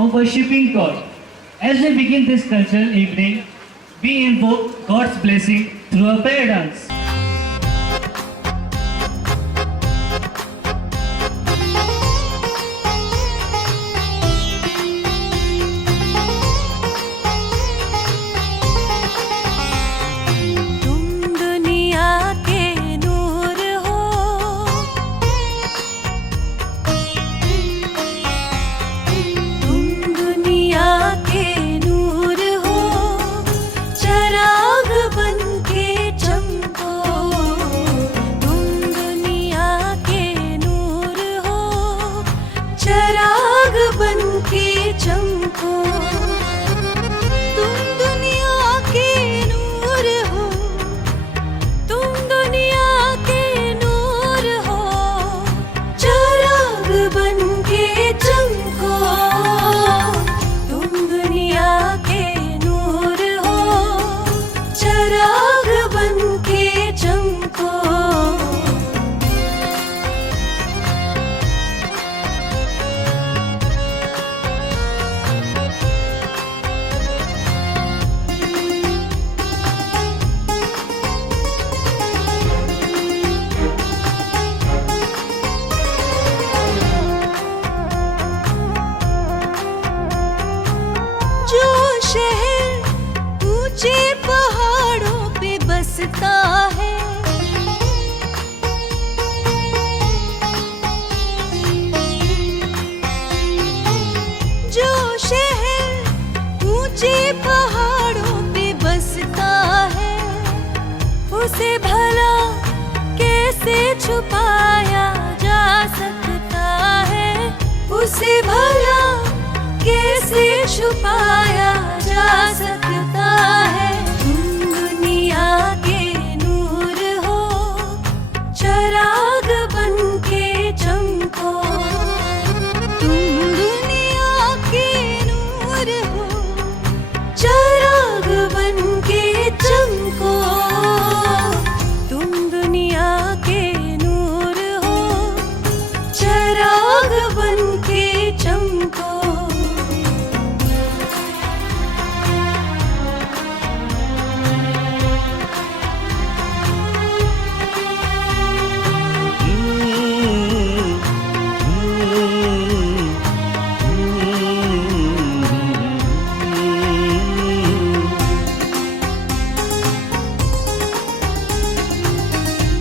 of worshipping God. As we begin this cultural evening, we invoke God's blessing through a prayer dance. उसे भला कैसे छुपाया जा सकता है, उसे भला कैसे छुपाया जा सकता है। तुम दुनिया के नूर हो, चिराग बन के चमको। तुम दुनिया के नूर हो, चिराग बन के चमको।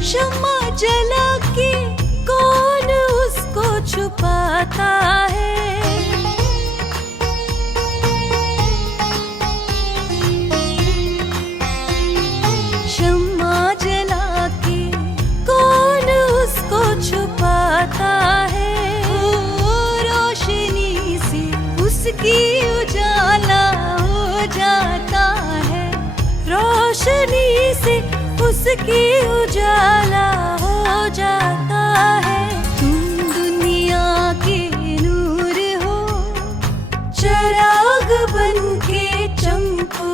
शम्मा जला के कौन उसको छुपाता है, शम्मा जला के कौन उसको छुपाता है। रोशनी से उसकी उजाला हो जाता है, रोशनी से उसकी उजाला हो जाता है। तुम दुनिया के नूर हो, चिराग बन के चमको।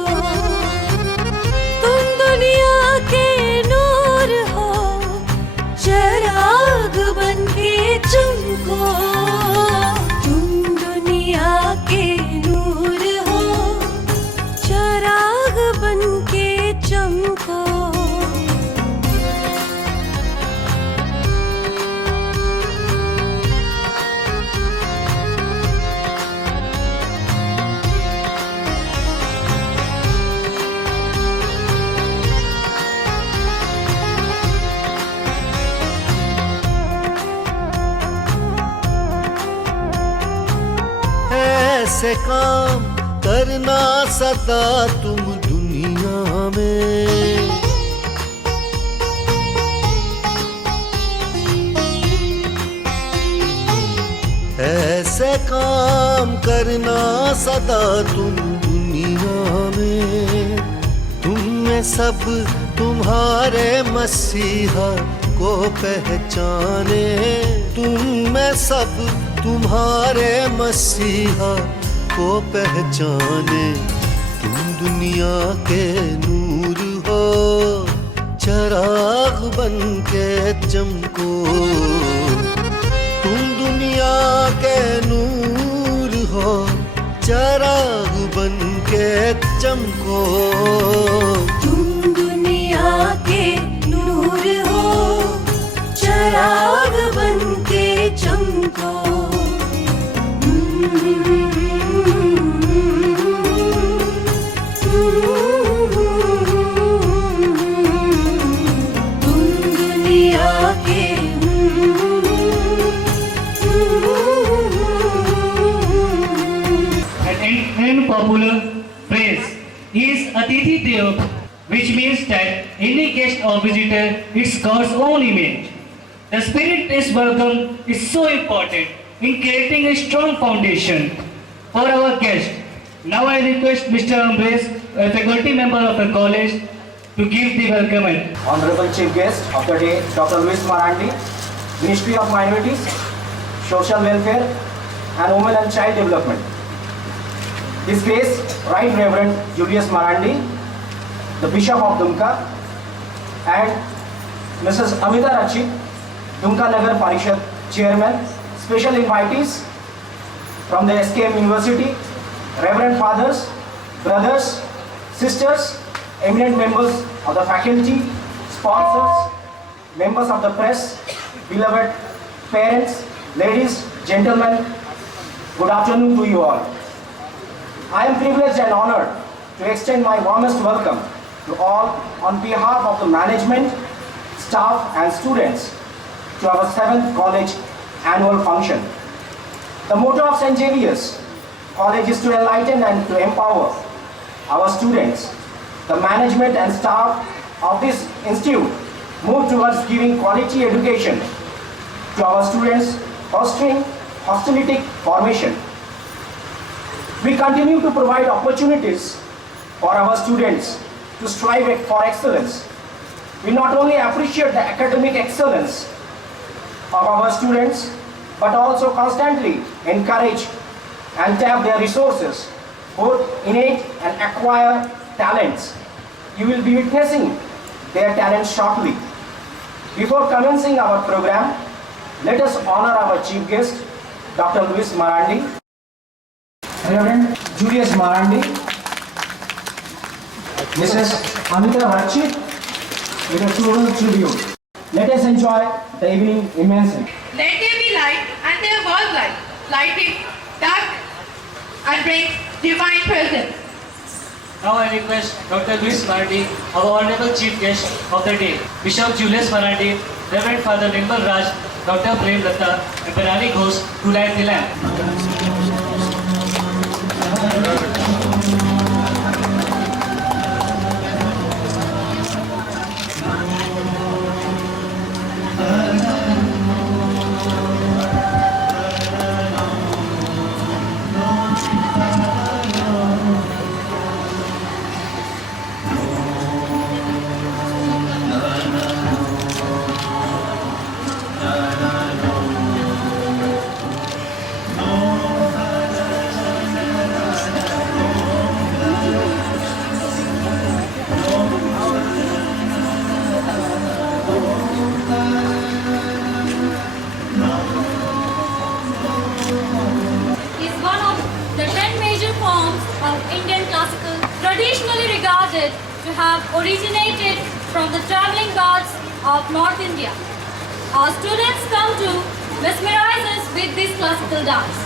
तुम दुनिया के नूर हो, चिराग बन के चमको। तुम दुनिया के नूर हो, चिराग बन के चमको। ऐसे काम करना सदा तुम दुनिया में, ऐसे काम करना सदा तुम दुनिया में। तुम में सब तुम्हारे मसीहा को पहचाने, तुम में सब तुम्हारे मसीहा को पहचाने। तुम दुनिया के नूर हो, चिराग बन के चमको। तुम दुनिया के नूर हो, चराग बन के चमको। तुम दुनिया के नूर हो, चराग बन के चमको। तुम दुनिया के In popular phrase is Atithi Dev, which means that any guest or visitor is God's own image. The spirit is welcome is so important in creating a strong foundation for our guest. Now I request Mr. Ambrose, a faculty member of the college, to give the welcome. Honorable Chief Guest of the day, Dr. Luis Marandi, Ministry of Minorities, Social Welfare and Women and Child Development. His Grace, Right Reverend Julius Marandi, the Bishop of Dumka, and Mrs. Amita Rachit, Dumka Nagar Parishad Chairman, special invitees from the SKM University, Reverend Fathers, Brothers, Sisters, eminent members of the faculty, sponsors, members of the press, beloved parents, ladies, gentlemen, good afternoon to you all. I am privileged and honored to extend my warmest welcome to all on behalf of the management, staff and students to our 7th college annual function. The motto of St. Xavier's College is to enlighten and to empower our students. The management and staff of this institute move towards giving quality education to our students, fostering holistic formation. We continue to provide opportunities for our students to strive for excellence. We not only appreciate the academic excellence of our students, but also constantly encourage and tap their resources, both innate and acquired talents. You will be witnessing their talents shortly. Before commencing our program, let us honor our chief guest, Dr. Luis Marandi, Reverend Julius Marandi, Mrs. Amita Rachit, with a floral tribute. Let us enjoy the evening immensely. Let there be light, and there was light. Light brings dark and brings divine presence. Now I request Dr. Luis Marandi, our honorable chief guest of the day, Bishop Julius Marandi, Reverend Father Nimbal Raj, Dr. Prem Lata, and Benali Ghosh to light the lamp. Is one of the 10 major forms of Indian classical, traditionally regarded to have originated from the travelling bards of North India. Our students come to mesmerize us with this classical dance.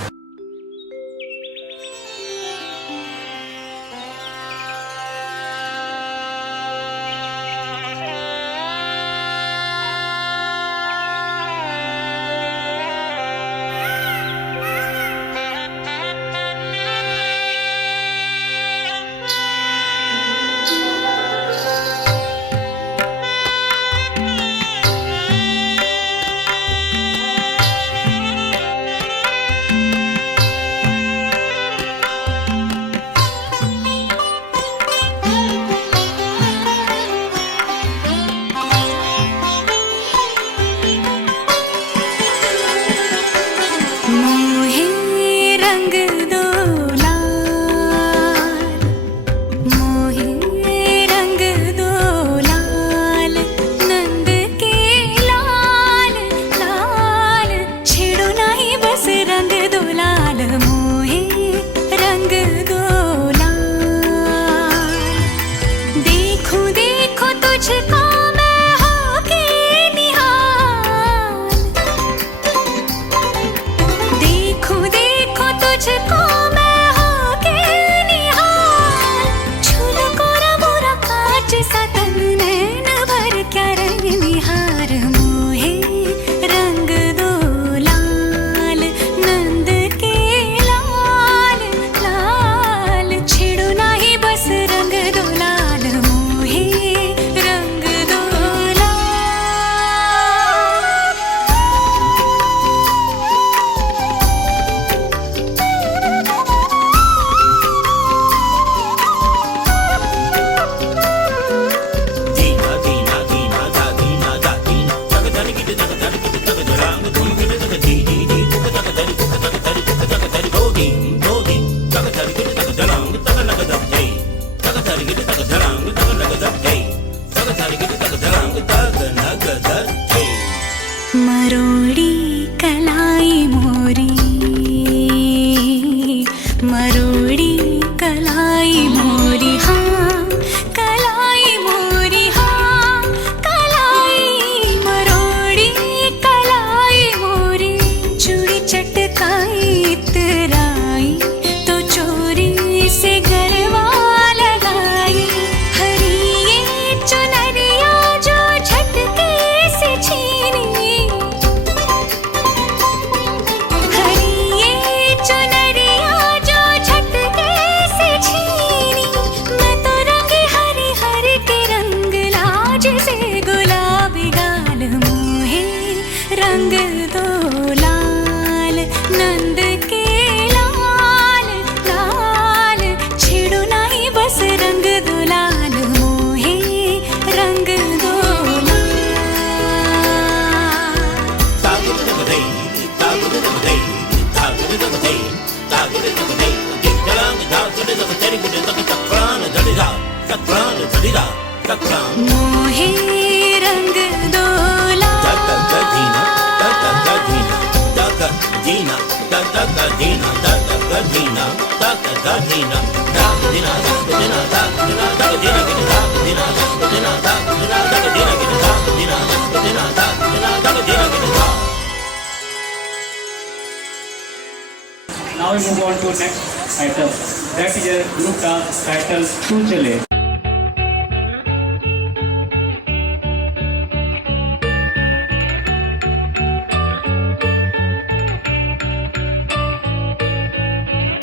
Now we move on to next item. That is a group dance titled Tu Chale.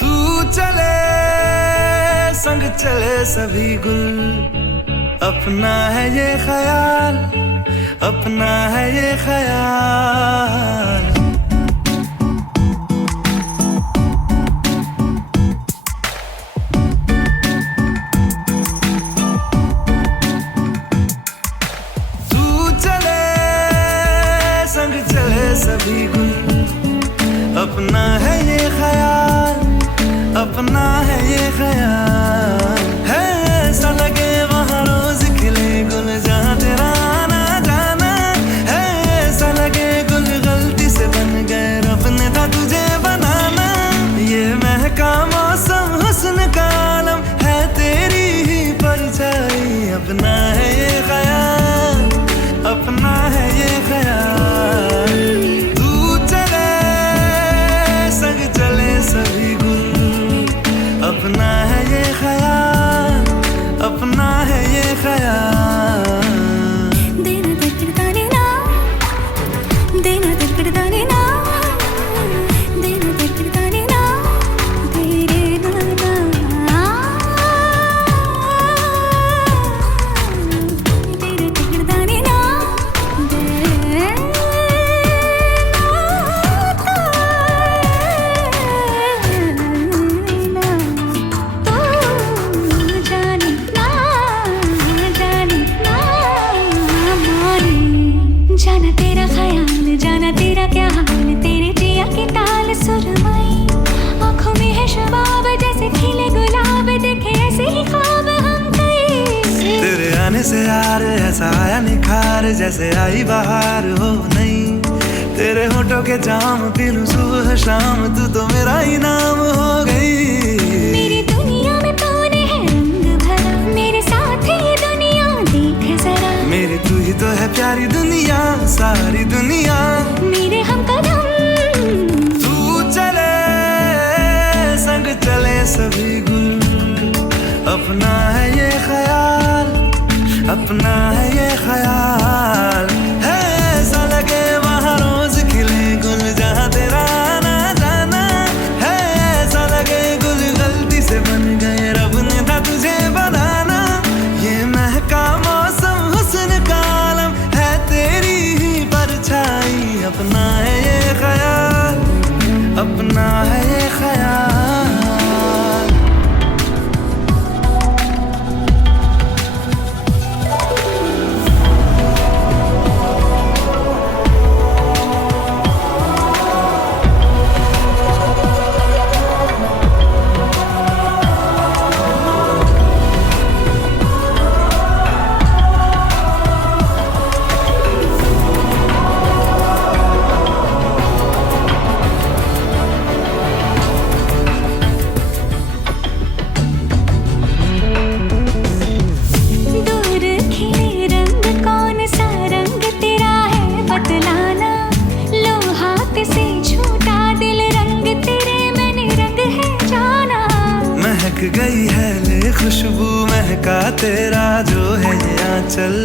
तू चले संग चले सभी गुल, अपना है ये ख्याल, अपना है ये ख्याल। तू चले संग चले सभी गुल, अपना है ये ख्याल, अपना है ये ख्याल। है ऐसा लगे वहाँ रोज खिले गुल, जहाँ तेरा आना जाना। है ऐसा लगे गुल गलती से बन गए, रब ने था तुझे बनाना। ये महका मौसम हुस्न का आलम, है तेरी ही परछाई। अपना है ये ख्याल, अपना है ये ख्याल। तू चले संग चले सभी गुल, अपना है ये ख्याल, अपना है ये ख्याल। देना दिलकड़ाने ना, देना दिलकड़ाने ना, देना दिलकड़ाने ना, तेरे नाना। देना दिलकड़ाने ना, जाना तेरा ख्याल, जाना तेरा क्या हाल, तेरे जिया की ताल सुरमई। आँखों में है शबाब जैसे खिले गुलाब, देखे ऐसे ही ख्वाब हम कई। तेरे आने से यार ऐसा आया निखार, जैसे आई बाहर हो नहीं। तेरे होठों के जाम पी लूं सुबह शाम, तू तो मेरा ही नाम हो गई। मेरी दुनिया में तूने है रंग भरा, मेरे साथ ये दुनिया देख जरा। मेरी तू ही तो है प्यारी दुनिया, सारी दुनिया मेरे हम कदम। तू चले संग चले सभी गुल, अपना है ये ख्याल, अपना है ये ख्याल। है ऐसा लगे वहाँ रोज खिले गुल, जहाँ तेरा आना जाना। है ऐसा लगे गुल गलती से बन गए, रब ने था तुझे बनाना। ये महका मौसम हुस्न का आलम, है तेरी ही परछाई। अपना है ये ख्याल, अपना है ये ख्याल। दूर खिले रंग कौन सा रंग तेरा है बतलाना। लो हाथ से छूटा दिल रंग तेरे, मैंने रंग है जाना। महक गई है ले खुशबू, महका तेरा जो है ये आंचल।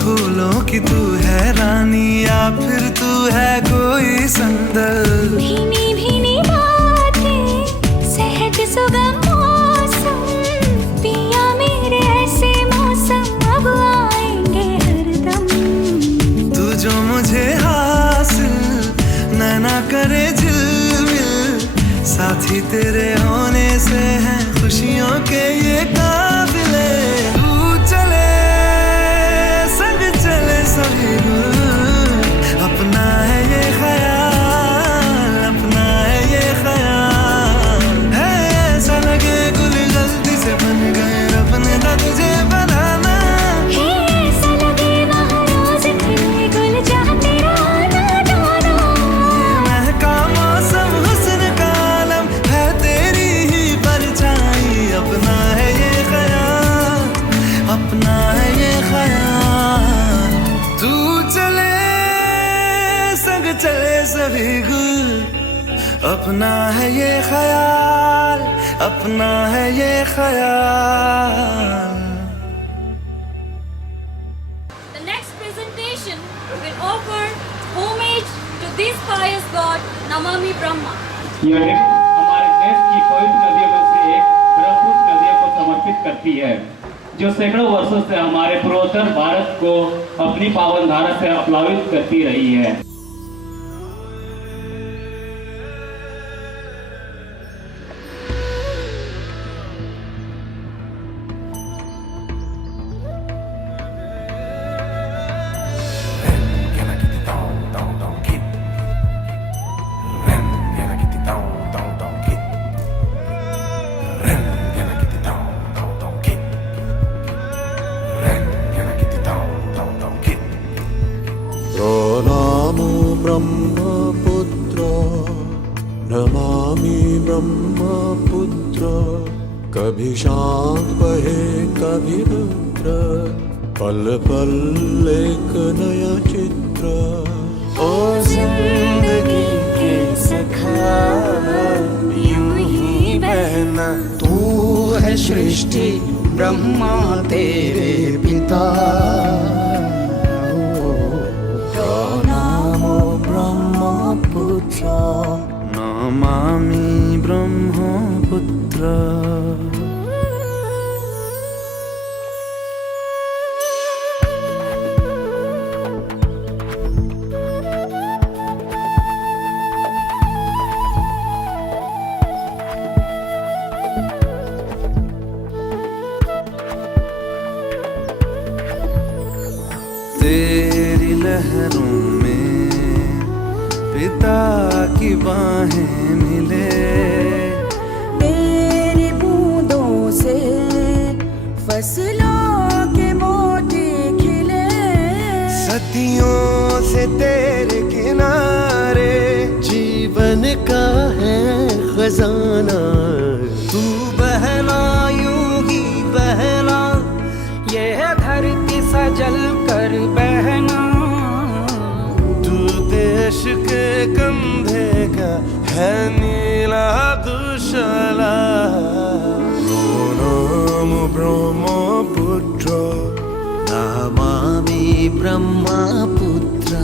फूलों की तू है रानी, या फिर तू है कोई संदल। भीनी भीनी बातें, सहज सुगम मौसम। पिया मेरे ऐसे मौसम अब आएंगे हरदम। तू जो मुझे हासिल नैना करे झिलमिल, साथी तेरे होने से हैं खुशियों के ये काबिले। तू चले संग चले सभी गुल, अपना है ये ख्याल, अपना है ये ख्याल। है ऐसा लगे गुल गलती से बन गए, रब ने था तुझे बनाना। हे ऐसा लगे वहाँ रोज खिले गुल, जहाँ तेरा आना जाना। ये महका मौसम हुस्न का आलम, है तेरी ही परछाई। अपना है ये ख्याल, अपना है ये ख्याल। The next presentation will offer homage to this pious god Namami Brahma. यह नृत्य हमारे देश की पवित्र नदियों में से एक ब्रह्मपुत्र नदियों को समर्पित करती है, जो सैकड़ों वर्षों से हमारे पूर्वोत्तर भारत को अपनी पावन धारा से प्लावित करती रही है। प्रणामो ब्रह्मपुत्र नमामि ब्रह्मपुत्र कभी शांत बहे कभी रुद्र पल पल एक नया चित्र ओ जिंदगी के सखा यूं ही बहना तू है सृष्टि ब्रह्मा तेरे पिता नमामि ब्रह्मपुत्र। तेरी लहरों में पिता की बाहें मिले, तेरी बूंदों से फसलों के मोती खिले, सदियों से तेरे किनारे जीवन का है खजाना तू बहना यूं ही बहना ये धरती सजल कर बहना देश के कंधे का है नीला दुशाला। नमामि ब्रह्मपुत्र नमामि ब्रह्मपुत्र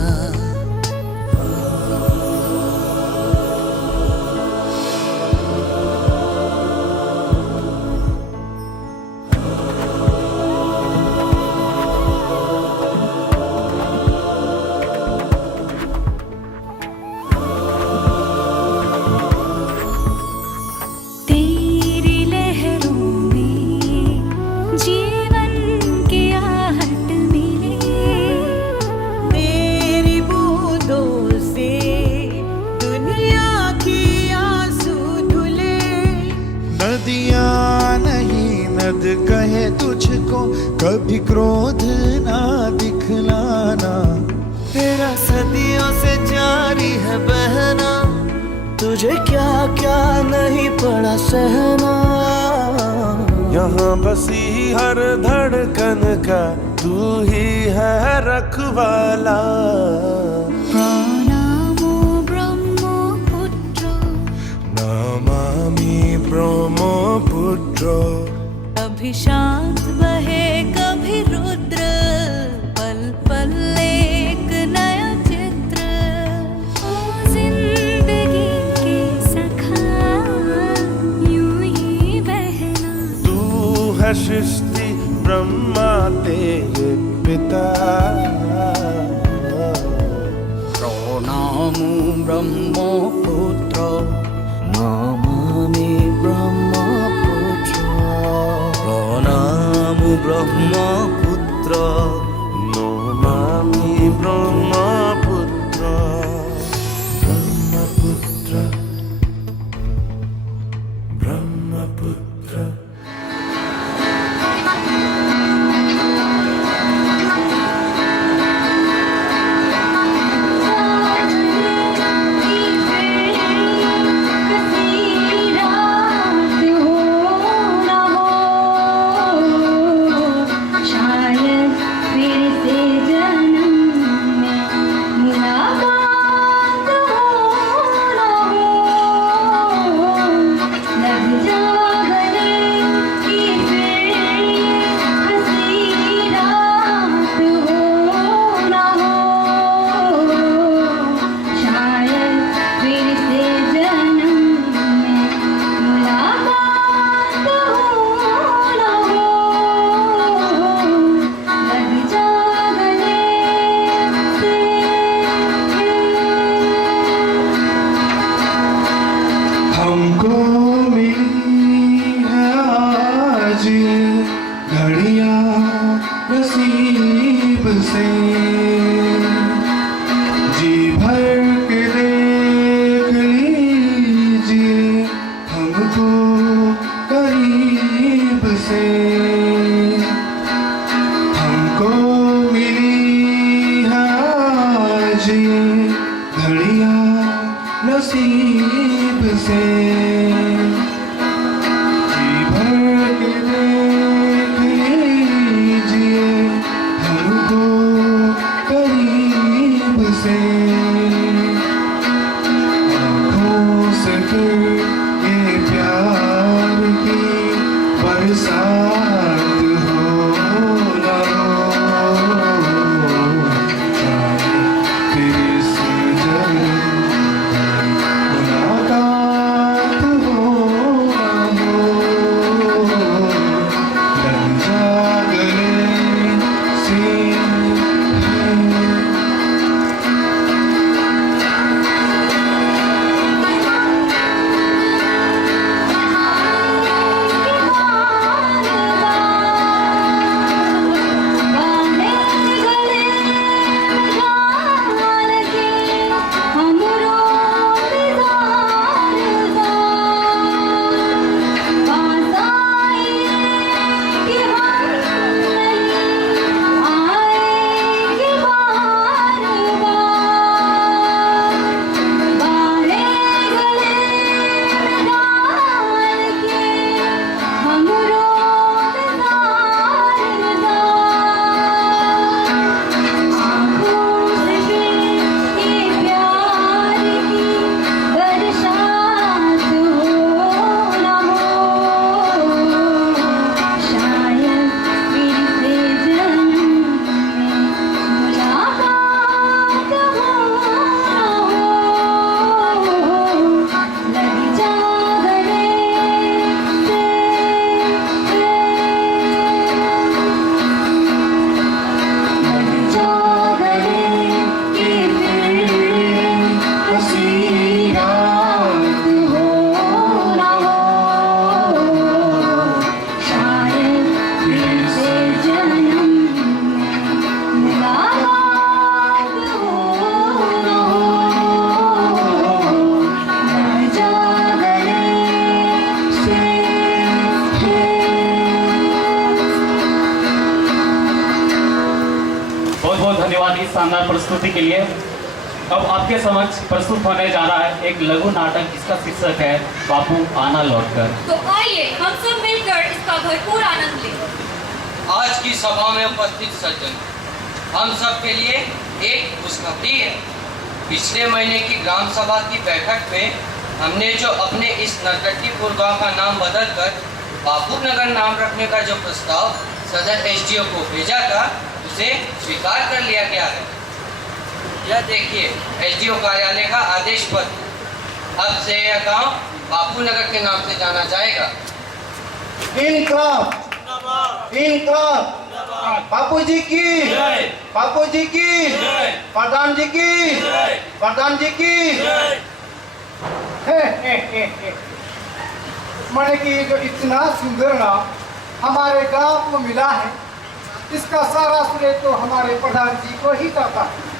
कहे तुझको कभी क्रोध ना दिखलाना, तेरा सदियों से जारी है बहना तुझे क्या क्या नहीं पड़ा सहना यहाँ बसी हर धड़कन का तू ही है रखवाला। प्रणामो ब्रह्मपुत्र नमामि ब्रह्मपुत्र कभी शांत बहे कभी रुद्र पल पल एक नया चित्र ओ जिंदगी के सखा यूं ही बहना तू है सृष्टि ब्रह्मा तेरे पिता। प्रणामो ब्रह्मपुत्र नमामि ब्रह्मपुत्र प्रणामो ब्रह्मपुत्र नमामि ब्रह्मपुत्र। ब्रह्मपुत्र ब्रह्मपुत्र शायद जिए घड़ियां नसीब से, जी भर के देख लीजिए हमको करीब से। हमको मिली है आज ये घड़ियां नसीब से, जी भर के देख लीजिए हमको करीब से। आँखों से फिर ये प्यार की बरसात हो ना हो, शायद फिर इस जन्म मुलाकात हो ना हो, लग जा गले से धन्यवाद इस शानदार प्रस्तुति के लिए। अब आपके समक्ष प्रस्तुत होने जा रहा है एक लघु नाटक जिसका शीर्षक है बापू आना लौटकर। तो आइए हम सब मिलकर इसका भरपूर आनंद लें। आज की सभा में उपस्थित सज्जन, हम सब के लिए एक खुशखबरी है। पिछले महीने की ग्राम सभा की बैठक में हमने जो अपने इस नरकट्टीपुर गांव का नाम बदलकर बापू नगर नाम रखने का जो प्रस्ताव सदर एसडीओ को भेजा था, उसे स्वीकार कर लिया गया है। यह देखिए एसडीओ कार्यालय का आदेश पत्र। अब से यह गांव बापू नगर के नाम से जाना जाएगा। इनकलाब इनकलाब, बापू जी की, बापू जी की, प्रधान जी की, प्रधान जी की। मैंने कि जो इतना सुंदर नाम हमारे गांव को मिला है, इसका सारा श्रेय तो हमारे प्रधान जी को ही जाता है।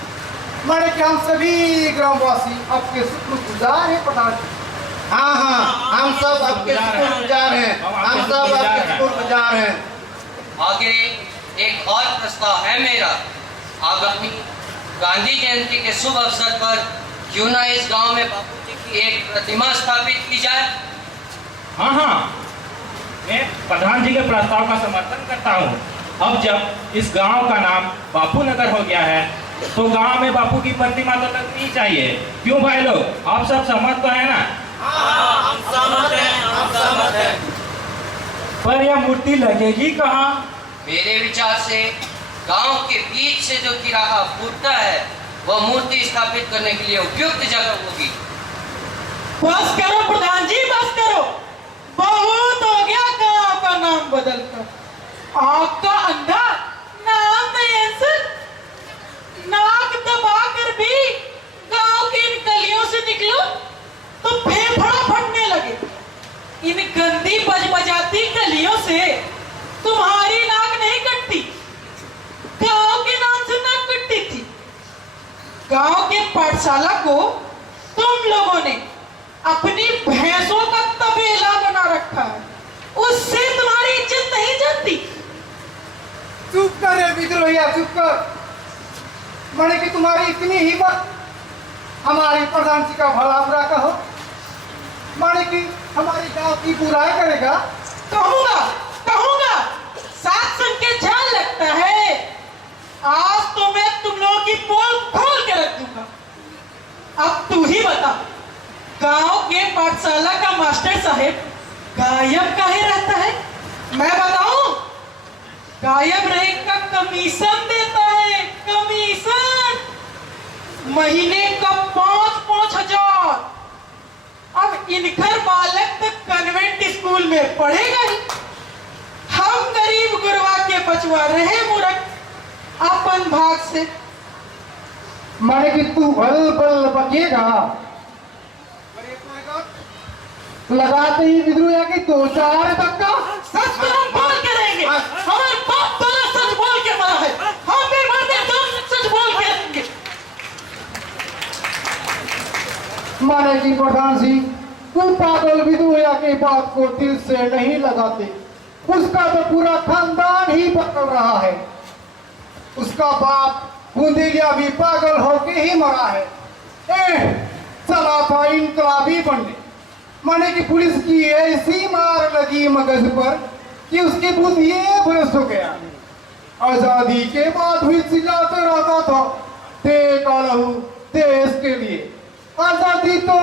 मैंने कि हम सभी ग्रामवासी आपके शुक्रगुजार हैं प्रधान जी। हाँ हाँ, हम सब आपके शुक्रगुजार हैं, हम सब आपके शुक्रगुजार हैं। आगे एक और प्रस्ताव है मेरा। आगामी गांधी जयंती के शुभ अवसर पर क्यों ना इस गांव में बापू जी की एक प्रतिमा स्थापित की जाए। हाँ हाँ, मैं प्रधान जी के प्रस्ताव का समर्थन करता हूँ। अब जब इस गांव का नाम बापू नगर हो गया है, तो गांव में बापू की प्रतिमा तो लगनी चाहिए। क्यों भाई लोग, आप सब सहमत तो है ना? हाँ, हम सहमत हैं, हम सहमत हैं। पर यह मूर्ति लगेगी कहाँ? मेरे विचार से गांव के बीच से जो तिराहा फूटता है, वह मूर्ति स्थापित करने के लिए उपयुक्त जगह होगी। बस करो प्रधान जी, बस करो। बहुत हो गया गांव का नाम बदलकर। आपका अंधा नाम नहीं सर, नाक दबाकर भी गांव की इन गलियों से निकलो तो फेफड़ा फटने लगे। इन गंदी बजबजाती गलियों से गांव के पाठशाला को तुम लोगों ने अपनी भैंसों का तबेला बना रखा है, उससे तुम्हारी इज्जत नहीं जाती। चुप कर रे विद्रोहिया, चुप कर। मैंने कि तुम्हारी इतनी हिम्मत हमारे प्रधान जी का भला बुरा कहो, माने कि हमारी गांव की बुराई करेगा। कहूंगा कहूंगा, साथ सुन के जान लगता है। आज तो मैं तुम लोगों की पोल खोल के रख दूंगा। अब तू ही बता, गांव के पाठशाला का मास्टर साहेब गायब काहे रहता है? मैं बताऊं, गायब रहे का कमीशन देता है, कमीशन महीने का 5-5 हजार। अब इनकर बालक तो कन्वेंट स्कूल में पढ़ेगा ही, हम गरीब गुरबा के बचवा रहे मूर्ख अपन भाग से। माने कि तू बल बल बकेगा, लगाते ही विद्रोहिया की 2-4 धक्का। सच तो हम बोल के रहेंगे, हमारे बाप दादा सच बोल के मरा है, हम भी मरते दम सच बोल के रहेंगे। माने कि प्रधान जी, तू पागल विद्रोहिया की बात को दिल से नहीं लगाते। उसका तो पूरा खानदान ही पकड़ रहा है। उसका बाप बुंदेलिया भी पागल होके ही मरा है। चला था इनकलाबी बनने, माने कि पुलिस की ऐसी मार लगी मगज पर कि उसकी बुद्धि भ्रष्ट हो गया। आजादी के बाद भी चिल्लाते रहता था, देखा लहू देश के लिए। आजादी तो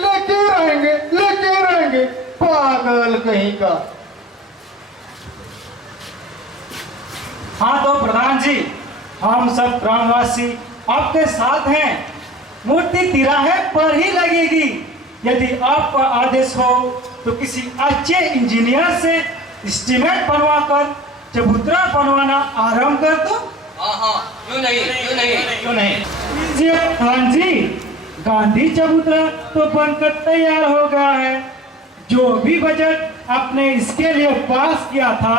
लेके रहेंगे, पागल कहीं का। हाँ तो प्रधान जी, हम सब ग्रामवासी आपके साथ हैं। मूर्ति तिराहे पर ही लगेगी। यदि आपका आदेश हो तो किसी अच्छे इंजीनियर से एस्टीमेट बनवाकर चबूतरा बनवाना आरंभ कर दो। हाँ, क्यों नहीं। जी प्रधान जी, गांधी चबूतरा तो बनकर तैयार हो गया है। जो भी बजट आपने इसके लिए पास किया था,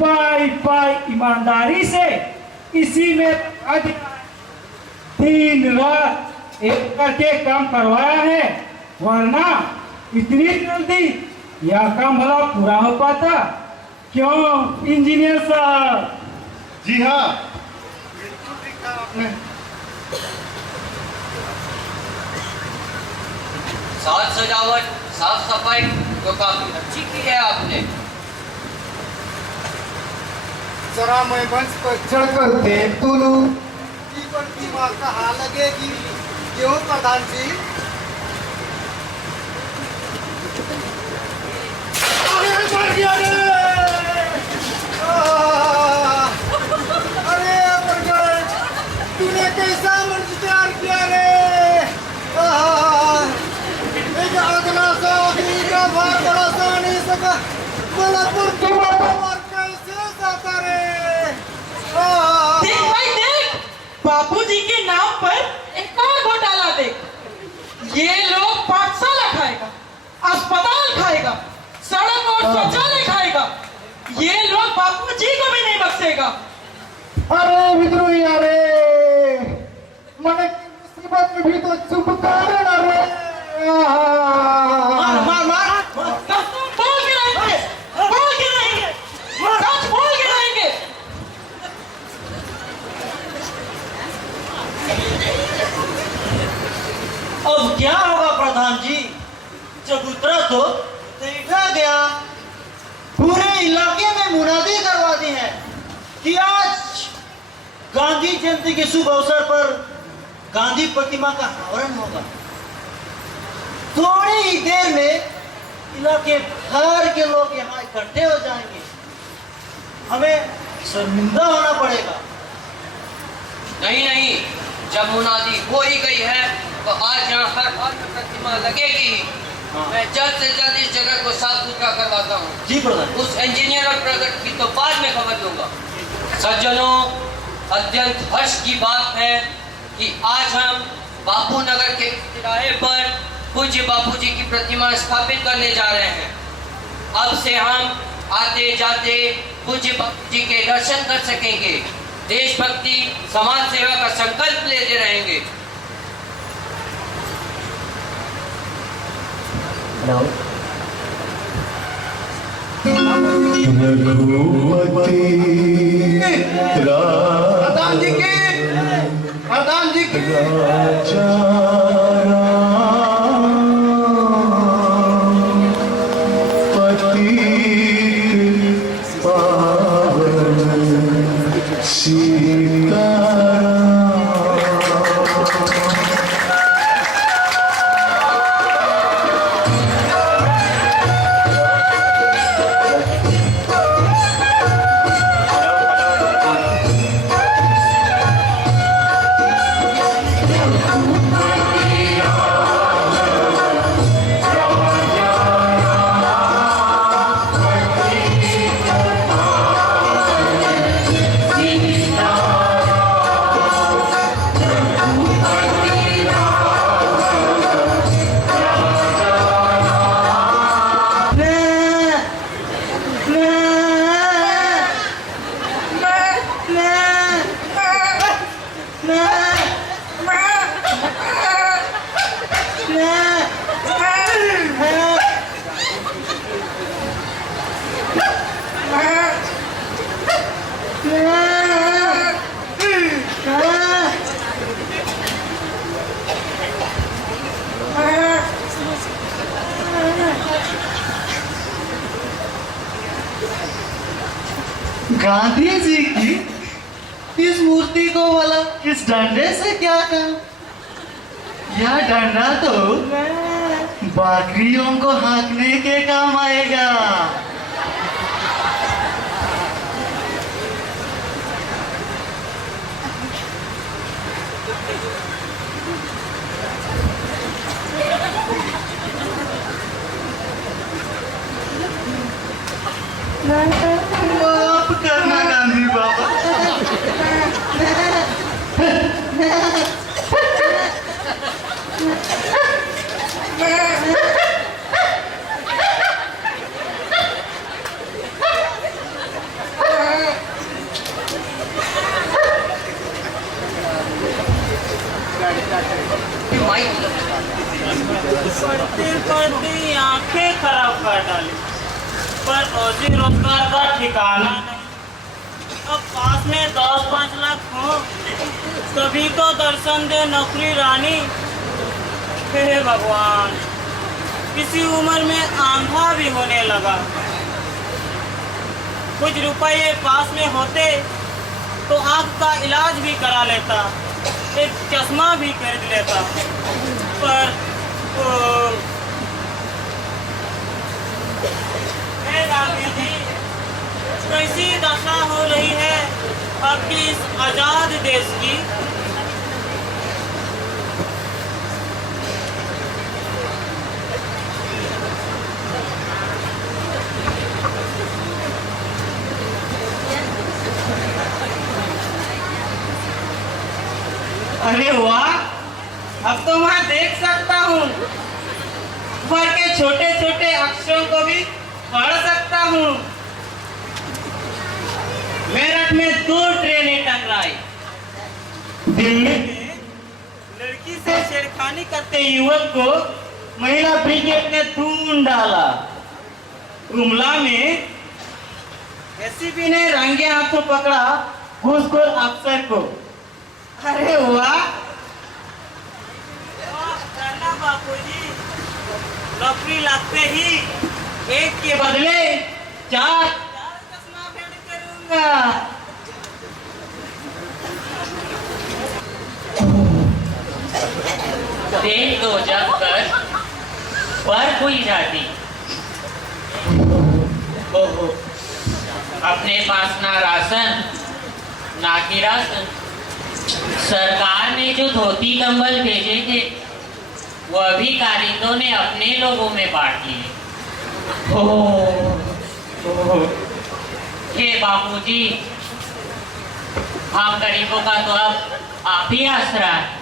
पाई ईमानदारी से इसी में दिन रात एक करके काम करवाया है, वरना इतनी जल्दी यह काम भला पूरा हो पाता? क्यों इंजीनियर साहब? जी हाँ, साज सजावट साफ सफाई तो काफी अच्छी की है आपने। जरा मैं मंच पर चढ़कर देख तो लूं कि प्रतिमा कहाँ लगेगी। क्यों प्रधान जी? अरे मर गया रे! अरे प्रगट, तूने कैसा मंच तैयार किया रे? एक अगला सा आदमी का भार बड़ा सा नहीं सका, बड़ा प्रतिमा कैसे जाता रे? देख भाई देख, बापूजी के नाम पर एक और घोटाला देख। ये लोग पाठशाला खाएगा, अस्पताल खाएगा, सड़क और शौचालय खाएगा। ये लोग बापूजी को भी नहीं बख्शेगा। अरे विद्रोही, अरे मने मुसीबत में भी तो चुप कर ना रे। मार बोल के रहेंगे, सच बोल के रहेंगे। अब क्या होगा प्रधान जी? चबूतरा तो देखा गया, पूरे इलाके में मुनादी करवा दी है कि आज गांधी जयंती के शुभ अवसर पर गांधी प्रतिमा का अनावरण होगा। थोड़ी ही देर में इलाके भर के लोग यहाँ इकट्ठे हो जाएंगे, हमें शर्मिंदा होना पड़ेगा। नहीं, जब मुनादी हो ही गई है तो आज यहाँ हर हाल में प्रतिमा लगेगी। मैं जल्द से जल्द इस जगह को साफ सुथरा करवाता हूँ। जी प्रधान। उस इंजीनियर और प्रगट की तो बाद में खबर दूंगा। सज्जनों, अत्यंत हर्ष की बात है कि आज हम बापू नगर के तिराहे पर पूज्य बापूजी की प्रतिमा स्थापित करने जा रहे हैं। अब से हम आते जाते पूज्य बापूजी के दर्शन कर सकेंगे। देशभक्ति, समाज सेवा का संकल्प लेते रहेंगे। प्रधान जी की राजा पति पावन गांधी जी की इस मूर्ति को वाला इस डंडे से क्या काम? यह डंडा तो बकरियों को हाँकने के काम आएगा। माफ करना गांधी बाबा। पढ़ते पढ़ते आंखें खराब कर डाली, पर रोजी रोजगार का ठिकाना नहीं। अब पास में 10-5 लाख हो तभी तो दर्शन दे नौकरी रानी। हे भगवान, इसी उम्र में आंधा भी होने लगा। कुछ रुपये पास में होते तो आँख का इलाज भी करा लेता, एक चश्मा भी खरीद लेता, पर हे गांधी जी, कैसी दशा हो रही है आपकी इस आजाद देश की। अरे वाह, अब तो मैं देख सकता हूँ, भर के छोटे छोटे अक्षरों को भी पढ़ सकता हूँ। मेरठ में 2 ट्रेनें टकराई। दिल्ली में लड़की से छेड़खानी करते युवक को महिला ब्रिगेड ने ढूंढ डाला। गुमला में एसीपी ने रंगे हाथों पकड़ा घूसखोर अफसर को। अरे वाह बापूजी, नौकरी लगते ही एक के बदले 4 चश्मा भेंट करूंगा। देख दो जब तक पर हुई जाती। ओहो, अपने पास ना राशन ना किरासन। सरकार ने जो धोती कंबल भेजे थे वह भी कारिंदों ने अपने लोगों में बांट लिए। हे बापूजी, हम गरीबों का तो अब आप ही आसरा है।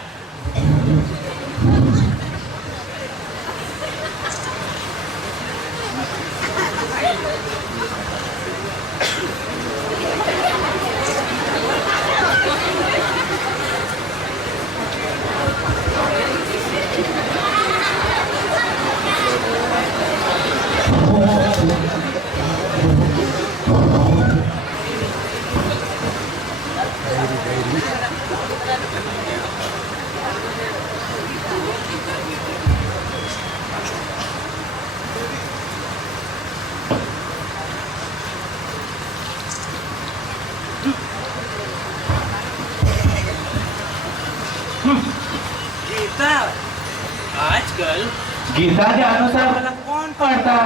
आजकल गीता के अनुसार भला कौन पढ़ता?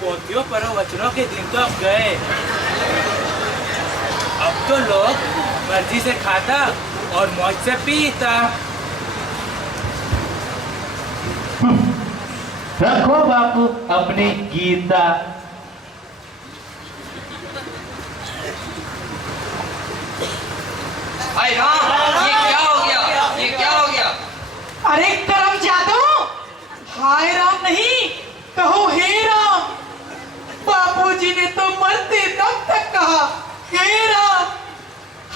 पोथियों पर वचनों के दिन तो अब गए। अब तो लोग मर्जी से खाता और मौज से पीता। रखो बापू अपनी गीता। हाय राम, ये क्या हो गया? ये क्या हो गया? अरे करम जादू, हाय राम नहीं कहो हे राम। बापूजी ने तो मरते दम तक कहा हे राम।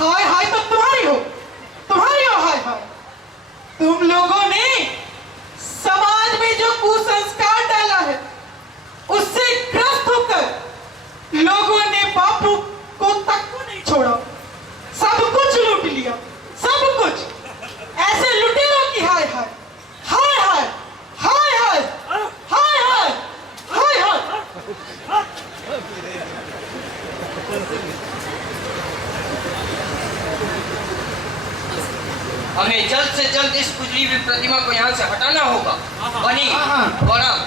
हाय हाय तो तुम्हारी हो हाय हाय। तुम लोगों ने समाज में जो कुसंस्कार डाला है उससे ग्रस्त होकर लोगों ने बापू को तक को नहीं छोड़ा। सब कुछ लूट लिया, सब कुछ। ऐसे लुटेरों की हाय हाय हाय हाय हाय हाय हाय हाय हाय हाय। हमें जल्द से जल्द इस खुजली हुई प्रतिमा को यहाँ से हटाना होगा।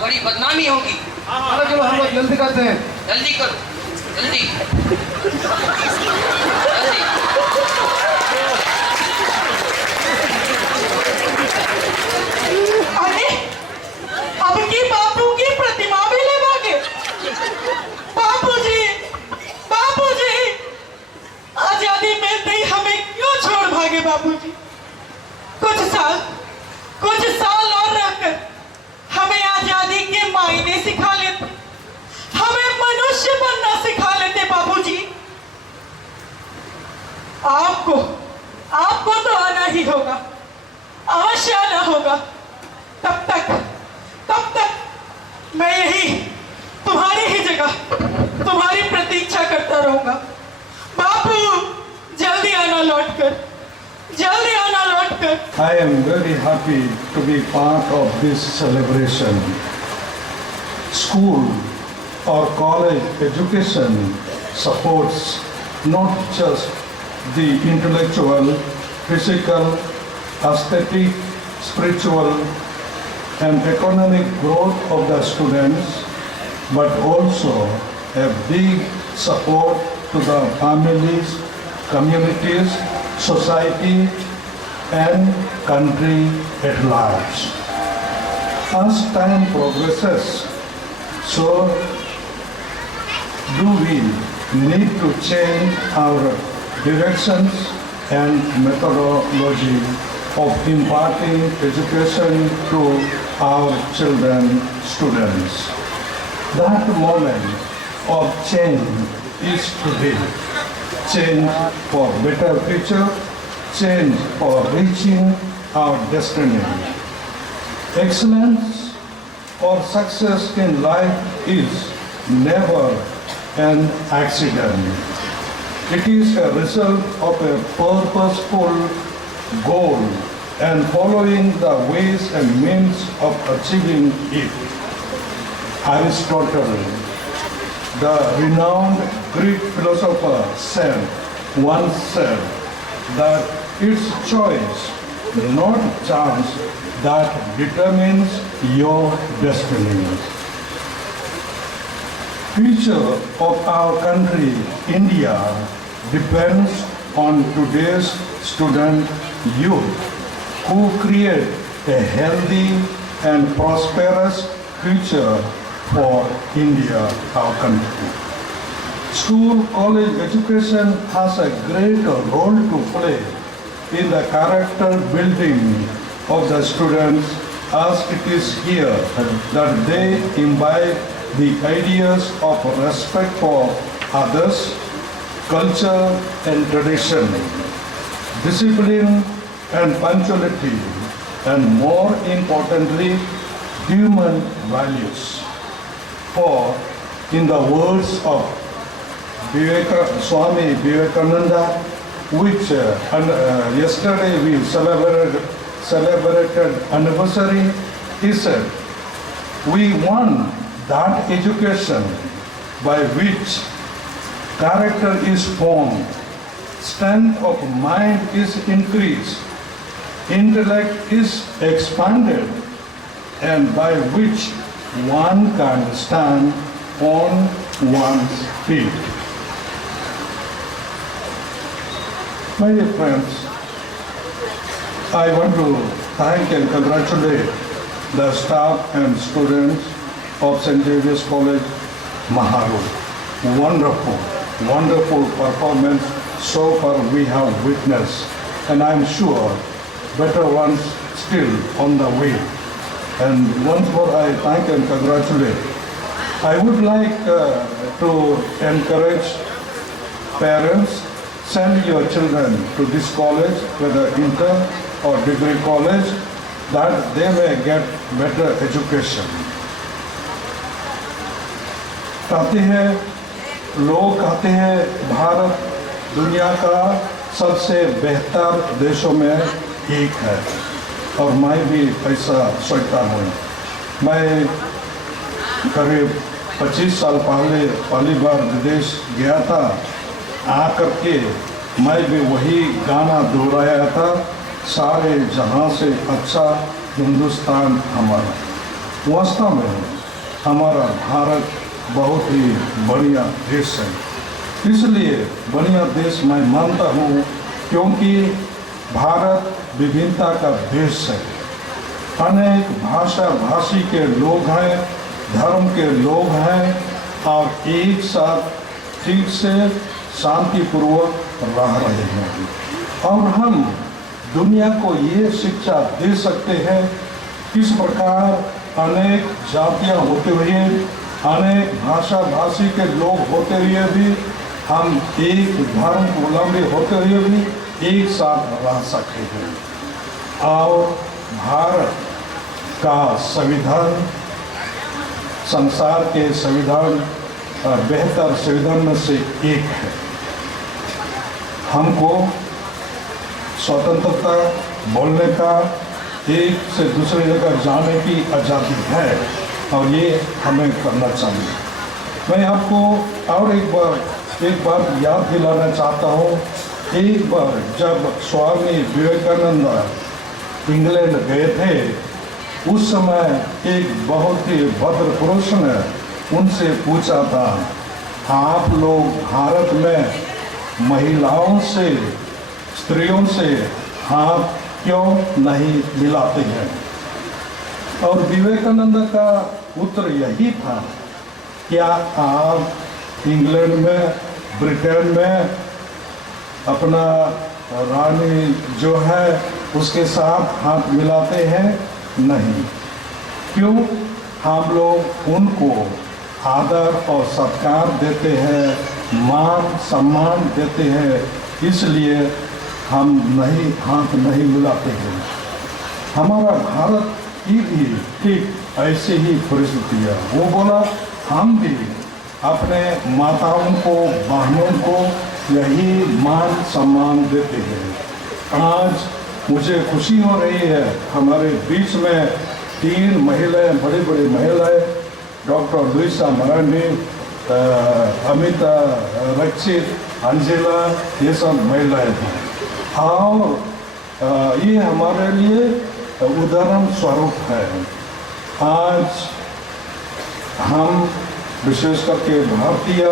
बड़ी बदनामी होगी। अरे चलो हम लोग जल्दी करते हैं। जल्दी करो, जल्दी जल्दी। अरे अब की बापू की प्रतिमा भी ले भागे। बापूजी आजादी मिलते ही हमें क्यों छोड़ भागे बापूजी? कुछ साल और रहकर हमें आजादी के मायने सिखा लेते, हमें मनुष्य बनना सिखा लेते बापूजी। आपको तो आना ही होगा, अवश्य आना होगा। तब तक मैं यही तुम्हारी ही जगह तुम्हारी प्रतीक्षा करता रहूंगा। बापू जल्दी आना लौटकर। I am very happy to be part of this celebration. School or college education supports not just the intellectual, physical, aesthetic, spiritual, and economic growth of the students, but also a big support to the families, communities, society, and country at large. As time progresses, so do we need to change our directions and methodology of imparting education to our children, students. That moment of change is today. Change for better future, change for reaching our destiny. Excellence or success in life is never an accident. It is a result of a purposeful goal and following the ways and means of achieving it. Aristotle, the renowned Greek philosopher, once said that it's choice, not chance, that determines your destiny. Future of our country, India, depends on today's student youth who create a healthy and prosperous future for India, our country. School, college education has a great role to play in the character building of the students, as it is here that they imbibe the ideas of respect for others, culture and tradition, discipline and punctuality, and more importantly, human values. For in the words of Swami Vivekananda, which yesterday we celebrated anniversary, he said, we want that education by which character is formed, strength of mind is increased, intellect is expanded and by which one can stand on one's feet. My dear friends, I want to thank and congratulate the staff and students of St. Xavier's College, Maharu. Wonderful, wonderful performance so far we have witnessed, and I'm sure better ones still on the way. And once more I thank and congratulate. I would like to encourage parents, send your children to this college, whether inter or degree college, that they may get better education. कहते हैं, लोग कहते हैं भारत दुनिया का सबसे बेहतर देशों में एक है, और मैं भी ऐसा सोचता हूँ। मैं करीब 25 साल पहले पहली बार विदेश गया था, आकर के मैं भी वही गाना दोहराया था, सारे जहां से अच्छा हिंदुस्तान हमारा। वास्तव में हमारा भारत बहुत ही बढ़िया देश है, इसलिए बढ़िया देश मैं मानता हूँ क्योंकि भारत विभिन्नता का देश है। अनेक भाषा भाषी के लोग हैं, धर्म के लोग हैं, और एक साथ ठीक से शांतिपूर्वक रह रहे हैं। और हम दुनिया को ये शिक्षा दे सकते हैं किस प्रकार अनेक जातियां होते हुए, अनेक भाषा भाषी के लोग होते हुए भी, हम एक धर्म अवलंबी होते हुए भी एक साथ रह सकते हैं। और भारत का संविधान संसार के संविधान बेहतर संविधान में से एक है। हमको स्वतंत्रता, बोलने का, एक से दूसरी जगह जाने की आज़ादी है, और ये हमें करना चाहिए। मैं आपको और एक बार याद दिलाना चाहता हूँ। एक बार जब स्वामी विवेकानंद इंग्लैंड गए थे, उस समय एक बहुत ही भद्र पुरुष ने उनसे पूछा था, आप लोग भारत में महिलाओं से, स्त्रियों से हाथ क्यों नहीं मिलाते हैं? और विवेकानंद का उत्तर यही था, क्या आप इंग्लैंड में, ब्रिटेन में अपना रानी जो है उसके साथ हाथ मिलाते हैं? नहीं। क्यों? हम लोग उनको आदर और सत्कार देते हैं, मान सम्मान देते हैं, इसलिए हम नहीं हाथ नहीं मिलाते हैं। हमारा भारत की भी ठीक ऐसे ही परिस्थिति है। वो बोला, हम भी अपने माताओं को, बहनों को यही मान सम्मान देते हैं। आज मुझे खुशी हो रही है, हमारे बीच में 3 महिलाएं, बड़ी बड़ी महिलाएं, डॉक्टर लुइसा मरांडी, अमिता रक्षित, अंजिला, ये सब महिलाएं हैं। और ये हमारे लिए उदाहरण स्वरूप है। आज हम विशेष करके भारतीय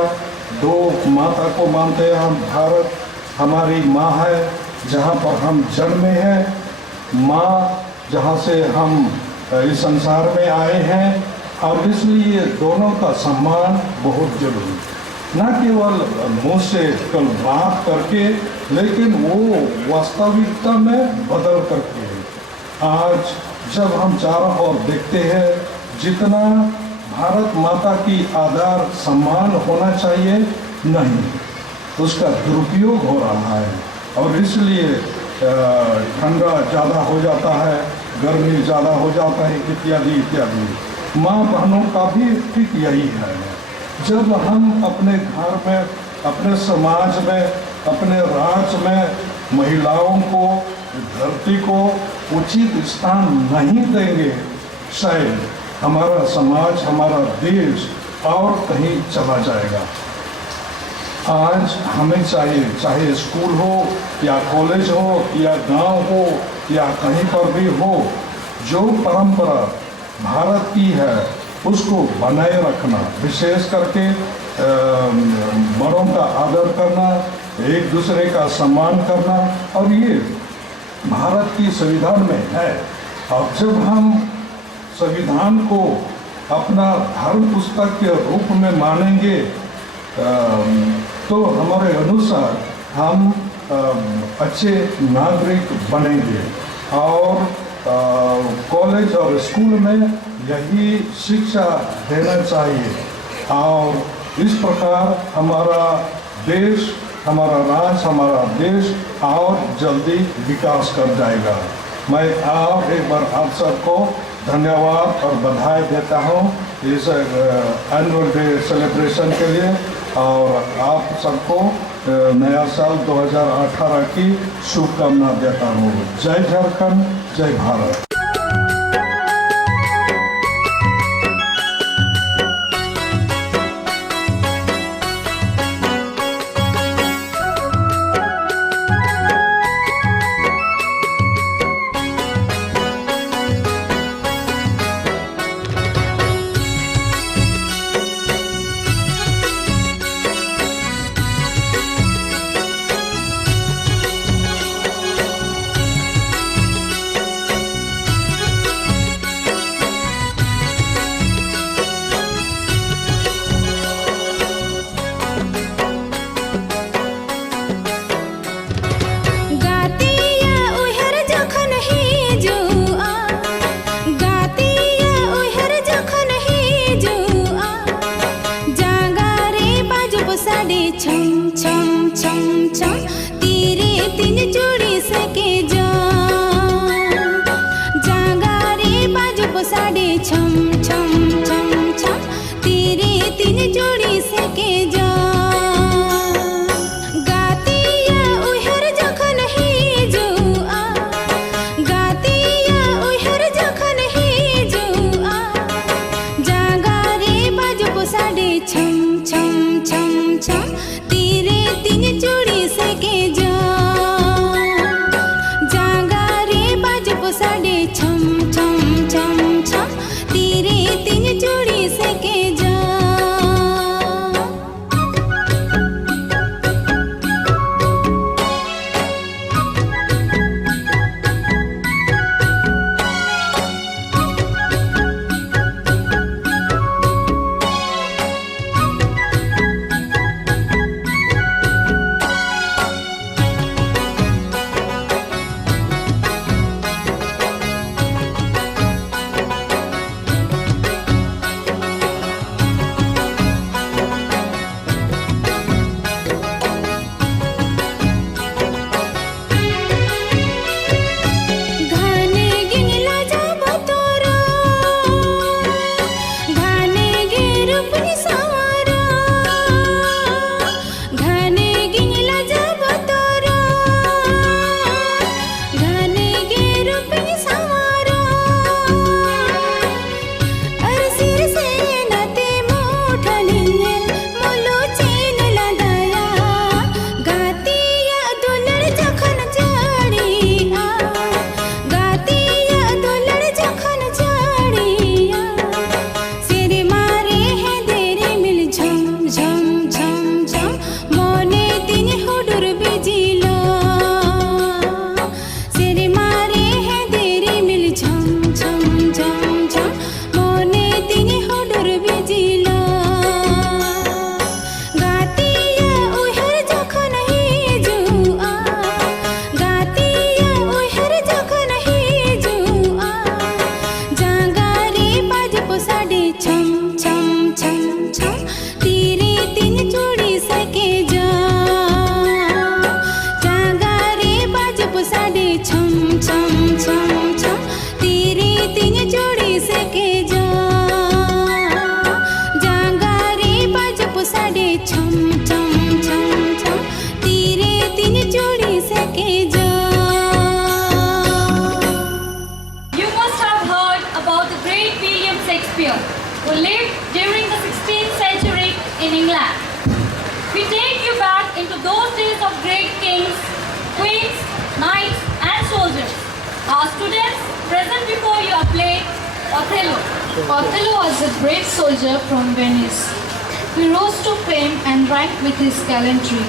2 माता को मानते हैं। हम भारत हमारी माँ है, जहाँ पर हम जन्मे हैं, माँ जहाँ से हम इस संसार में आए हैं, और इसलिए दोनों का सम्मान बहुत जरूरी, न केवल मुँह से कल बात करके, लेकिन वो वास्तविकता में बदल करके। आज जब हम चारों ओर देखते हैं, जितना भारत माता की आदर सम्मान होना चाहिए, नहीं, उसका दुरुपयोग हो रहा है, और इसलिए ठंडा ज़्यादा हो जाता है, गर्मी ज़्यादा हो जाता है, इत्यादि इत्यादि। माँ बहनों का भी ठीक यही है। जब हम अपने घर में, अपने समाज में, अपने राज्य में महिलाओं को, धरती को उचित स्थान नहीं देंगे, शायद हमारा समाज, हमारा देश और कहीं चला जाएगा। आज हमें चाहिए, चाहे स्कूल हो या कॉलेज हो या गांव हो या कहीं पर भी हो, जो परंपरा भारत की है उसको बनाए रखना, विशेष करके बड़ों का आदर करना, एक दूसरे का सम्मान करना, और ये भारत की संविधान में है। और जब हम संविधान को अपना धर्म पुस्तक के रूप में मानेंगे तो हमारे अनुसार हम अच्छे नागरिक बनेंगे। और कॉलेज और स्कूल में यही शिक्षा देना चाहिए, और इस प्रकार हमारा देश, हमारा राज्य, हमारा देश और जल्दी विकास कर जाएगा। मैं एक बार आप सबको धन्यवाद और बधाई देता हूँ इस एनुअल डे सेलिब्रेशन के लिए, और आप सबको नया साल 2018 की शुभकामना देता हूँ। जय झारखंड, जय Bharat. We take you back into those days of great kings, queens, knights, and soldiers. Our students, present before you are playing Othello. Othello was a brave soldier from Venice. He rose to fame and ranked with his gallantry.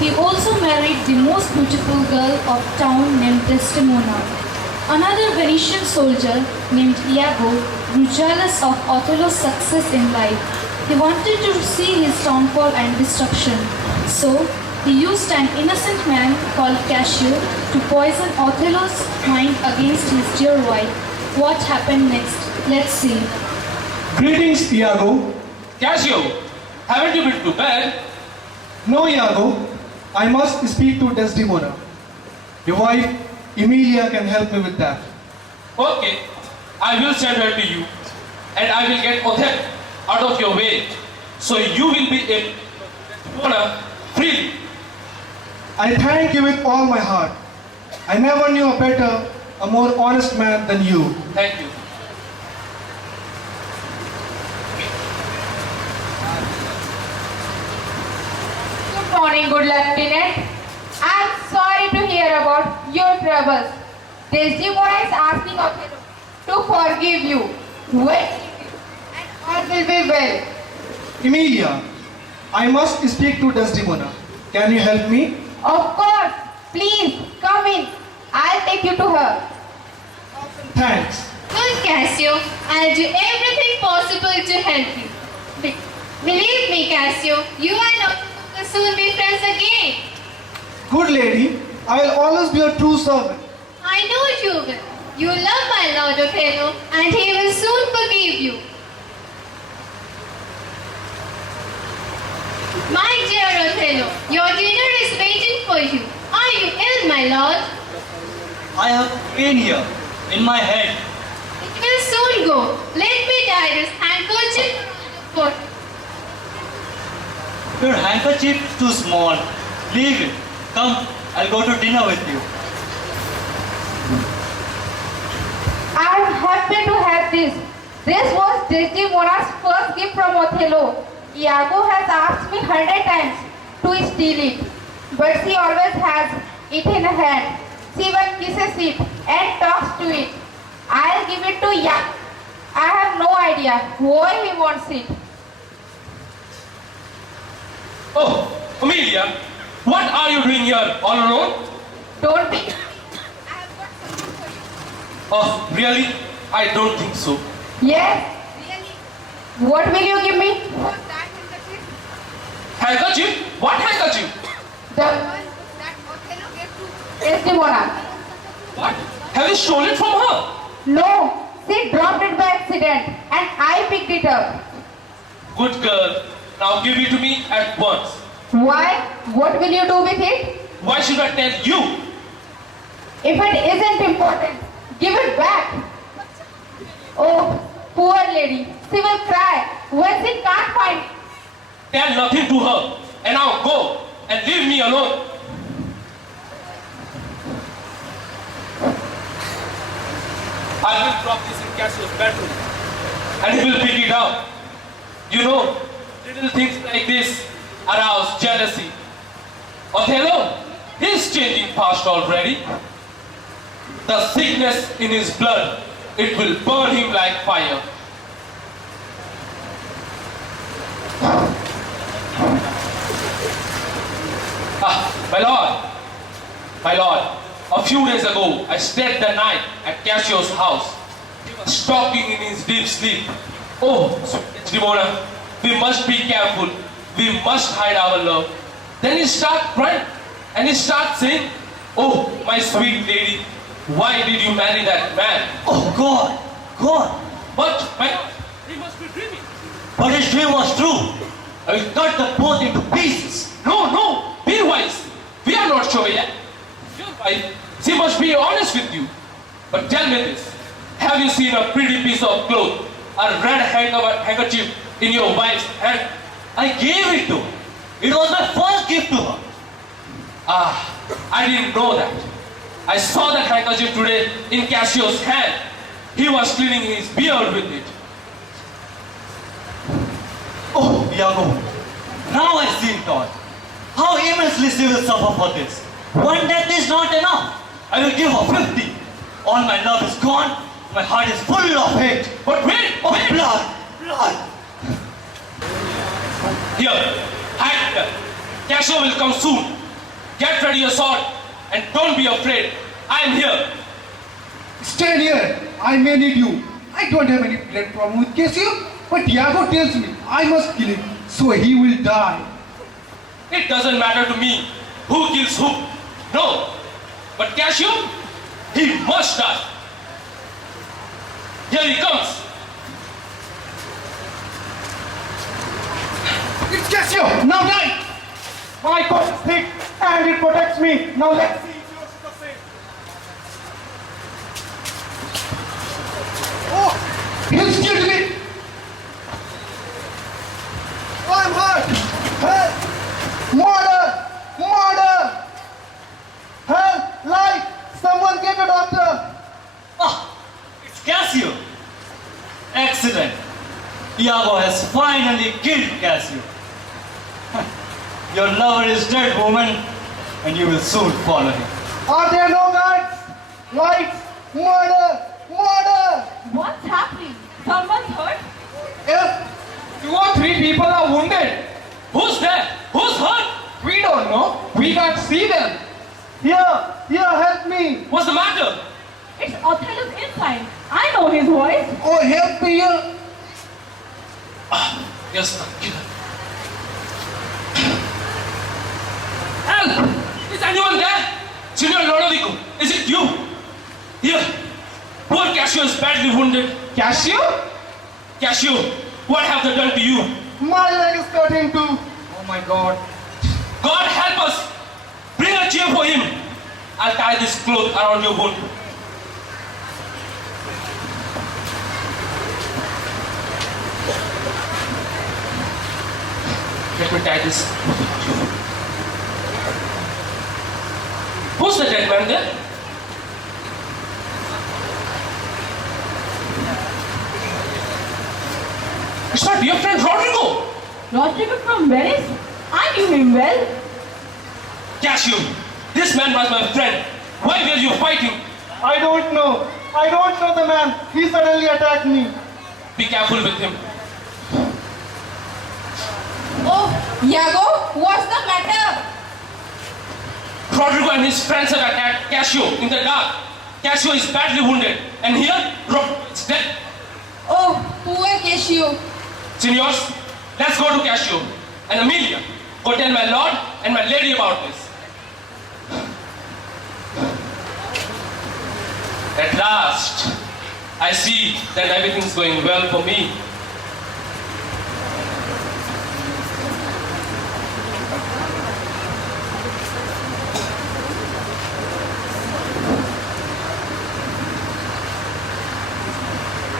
He also married the most beautiful girl of town named Desdemona. Another Venetian soldier named Iago grew jealous of Othello's success in life. He wanted to see his downfall and destruction. So, he used an innocent man called Cassio to poison Othello's mind against his dear wife. What happened next? Let's see. Greetings, Iago. Cassio, haven't you been to bed? No, Iago. I must speak to Desdemona. Your wife, Emilia, can help me with that. Okay, I will send her to you, and I will get Othello out of your way, so you will be able to honor freely. I thank you with all my heart. I never knew a better, a more honest man than you. Thank you. Good morning, good lieutenant. I'm sorry to hear about your troubles. Desdemona is asking Othello to forgive you. Wait, and all will be well. Emilia, I must speak to Desdemona. Can you help me? Of course. Please, come in. I'll take you to her. Thanks. Good, Cassio. I'll do everything possible to help you. Believe me, Cassio, you and I will soon be friends again. Good lady, I will always be a true servant. I know you will. You love my Lord Othello, and he will soon forgive you. My dear Othello, your dinner is waiting for you. Are you ill, my lord? I have pain here, in my head. It will soon go. Let me tie this handkerchief for Your handkerchief is too small. Leave it. Come, I'll go to dinner with you. I'm happy to have this. This was Desdemona's first gift from Othello. Iago has asked me 100 times to steal it, but she always has it in her hand. She even kisses it and talks to it. I'll give it to Iago. I have no idea why he wants it. Oh, Emilia, what are you doing here all alone? Don't be. Oh, really? I don't think so. Yes. What will you give me? Handkerchief? What handkerchief? The one that Othello gave to Desdemona. What? Have you stolen it from her? No, she dropped it by accident and I picked it up. Good girl. Now give it to me at once. Why? What will you do with it? Why should I tell you? If it isn't important, give it back. Oh, poor lady. She will cry when she can't find it. Tell nothing to her. And now go and leave me alone. I will drop this in Cassio's bedroom. And he will pick it up. You know, little things like this arouse jealousy. Othello, he's changing fast already. The sickness in his blood, it will burn him like fire. My lord, a few days ago, I stayed the night at Cassio's house. He was talking in his deep sleep. Oh, sweet Desdemona, we must be careful. We must hide our love. Then he started crying and he started saying, oh, my sweet lady, why did you marry that man? Oh, God! But, he must be dreaming. But his dream was true. I will cut the boat into pieces. No, be wise. We are not sure yet. Your wife, she must be honest with you. But tell me this, have you seen a pretty piece of cloth, a red handkerchief in your wife's hand? I gave it to her. It was my first gift to her. I didn't know that. I saw that handkerchief today in Cassio's hand. He was cleaning his beard with it. Oh, Iago, now I unseen toy. How immensely she will suffer for this. One death is not enough. I will give her 50. All my love is gone. My heart is full of hate. But wait, Of wait. blood. Blood. Here, hide. Casio will come soon. Get ready your sword and don't be afraid. I am here. Stand here. I may need you. I don't have any blood problem with Casio, but Iago tells me I must kill him, so he will die. It doesn't matter to me who kills who. No. But Casio, he must die. Here he comes. It's Casio! Now die! My coat is thick and it protects me. Now let's see if yours is the same. Oh! He's killed me! I'm hurt! Help! Murder! Murder! Help! Light! Someone get a doctor! Ah, it's Casio. Excellent. Iago has finally killed Casio. Your lover is dead, woman, and you will soon follow him. Are there no guards? Lights! Murder! Murder! What's happening? Someone's hurt? Yes! 2 or 3 people are wounded. Who's there? Who's hurt? We don't know. We can't see them. Here! Here, help me! What's the matter? It's Othello's inside. I know his voice. Oh, help me here! Yes, the killer. Help! Is anyone there? Signor Lodovico, is it you? Here. Poor Casio is badly wounded. Casio? Casio, what have they done to you? My leg is cutting too! Oh my God. God help us! Bring a chair for him. I'll tie this cloth around your wound. Let me tie this. Who's the dead man there? It's my dear friend Rodrigo. Rodrigo from Venice? I knew him well. Casio, this man was my friend. Why were you fighting? I don't know. I don't know the man. He suddenly attacked me. Be careful with him. Oh, Iago, what's the matter? Rodrigo and his friends had attacked Casio in the dark. Casio is badly wounded, and here, Rodrigo is dead. Oh, poor Casio. Signors, let's go to Casio. And Amelia, go tell my lord and my lady about this. At last, I see that everything's going well for me.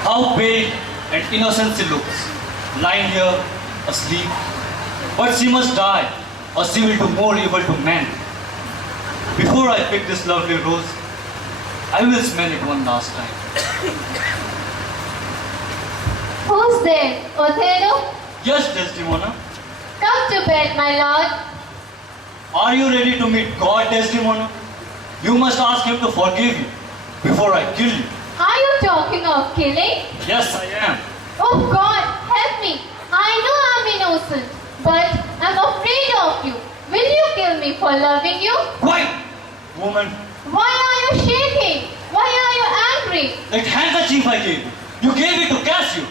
How pale and innocent she looks, lying here, asleep. But she must die, or she will do more evil to men. Before I pick this lovely rose, I will smell it one last time. Who's there? Othello? Yes, Desdemona. Come to bed, my lord. Are you ready to meet God, Desdemona? You must ask him to forgive you before I kill you. Are you talking of killing? Yes, I am. Oh God, help me. I know I'm innocent, but I'm afraid of you. Will you kill me for loving you? Quiet, woman. Why are you shaking? Why are you angry? That handkerchief I gave you, you gave it to Casio.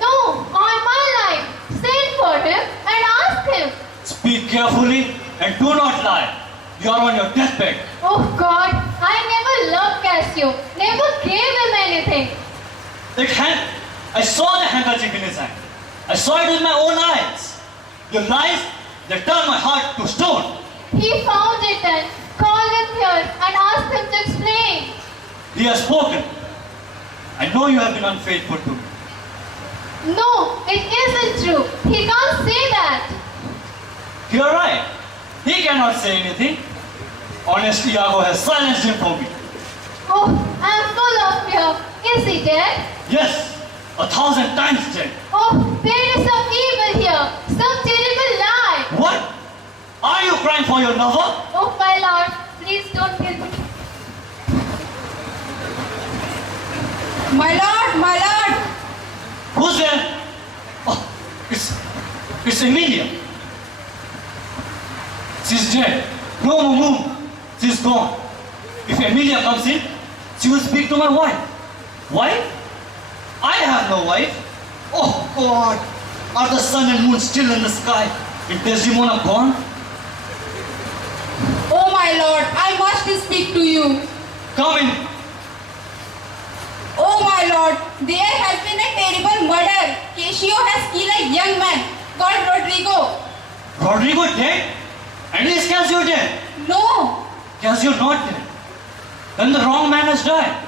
No, on my life. Send for him and ask him. Speak carefully and do not lie. You are on your deathbed. Oh God, I never loved Casio. Never gave him anything. I saw the handkerchief in his hand. I saw it with my own eyes. Your lies, they turned my heart to stone. He found it and called him here and asked him to explain. He has spoken. I know you have been unfaithful to me. No, it isn't true. He can't say that. You are right. He cannot say anything. Honest Iago has silenced him for me. Oh, I'm full of fear. Is he dead? Yes, 1,000 times dead. Oh, there is some evil here. Some terrible lie. What? crying for your lover? Oh, my lord, please don't kill me. My lord, my lord. Who's there? Oh, it's Emilia. She's dead. No, she's gone. If Emilia comes in, she will speak to my wife. Wife? I have no wife. Oh God, are the sun and moon still in the sky? Is Desdemona gone? Oh my lord, I must speak to you. Come in. Oh my lord, there has been a terrible murder. Casio has killed a young man called Rodrigo. Rodrigo dead? And is Casio dead? No. Casio not dead. Then the wrong man has died.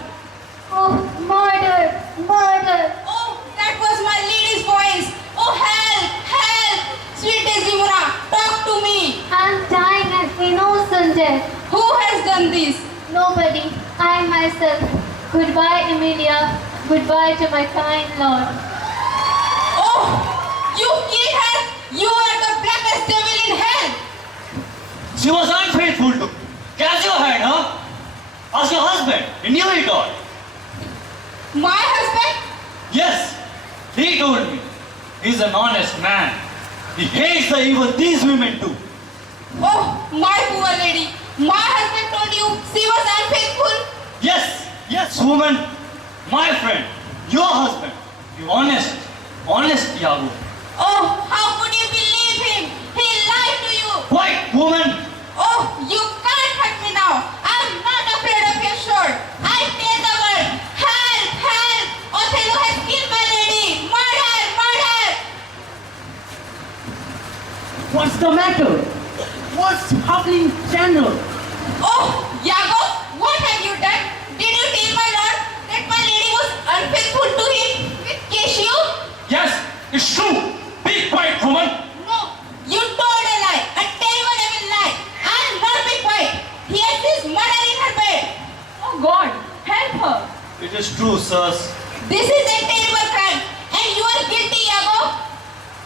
Oh, murder, murder. Oh, that was my lady's voice. Oh, help, help. Sweet Desdemona, talk to me. I'm dying an innocent death. Who has done this? Nobody. I myself. Goodbye, Emilia. Goodbye to my kind lord. Oh, you killed her. You are the blackest devil in hell. She was unfaithful to Casio had her. Ask your husband. He knew it all. My husband? Yes, he told me. He's an honest man. He hates the evil these women do. Oh, my poor lady. My husband told you she was unfaithful? Yes, woman. My friend, your husband. You honest Iago. Oh, how could you believe him? He lied to you. Quiet, woman. Oh, you can't hurt me now. I'm not afraid of your sword. I tell the word. Help, help. Othello has killed my lady. Murder, murder. What's the matter? What's happening, General? Oh, Iago, what have you done? Did you tell my lord that my lady was unfaithful to him with Casio? Yes, it's true. Be quiet, woman. No, you told a lie. A terrible evil lie. I'll not be quiet. Here she is murder in her bed. Oh God, help her. It is true, sirs. This is a terrible crime, and you are guilty, Iago.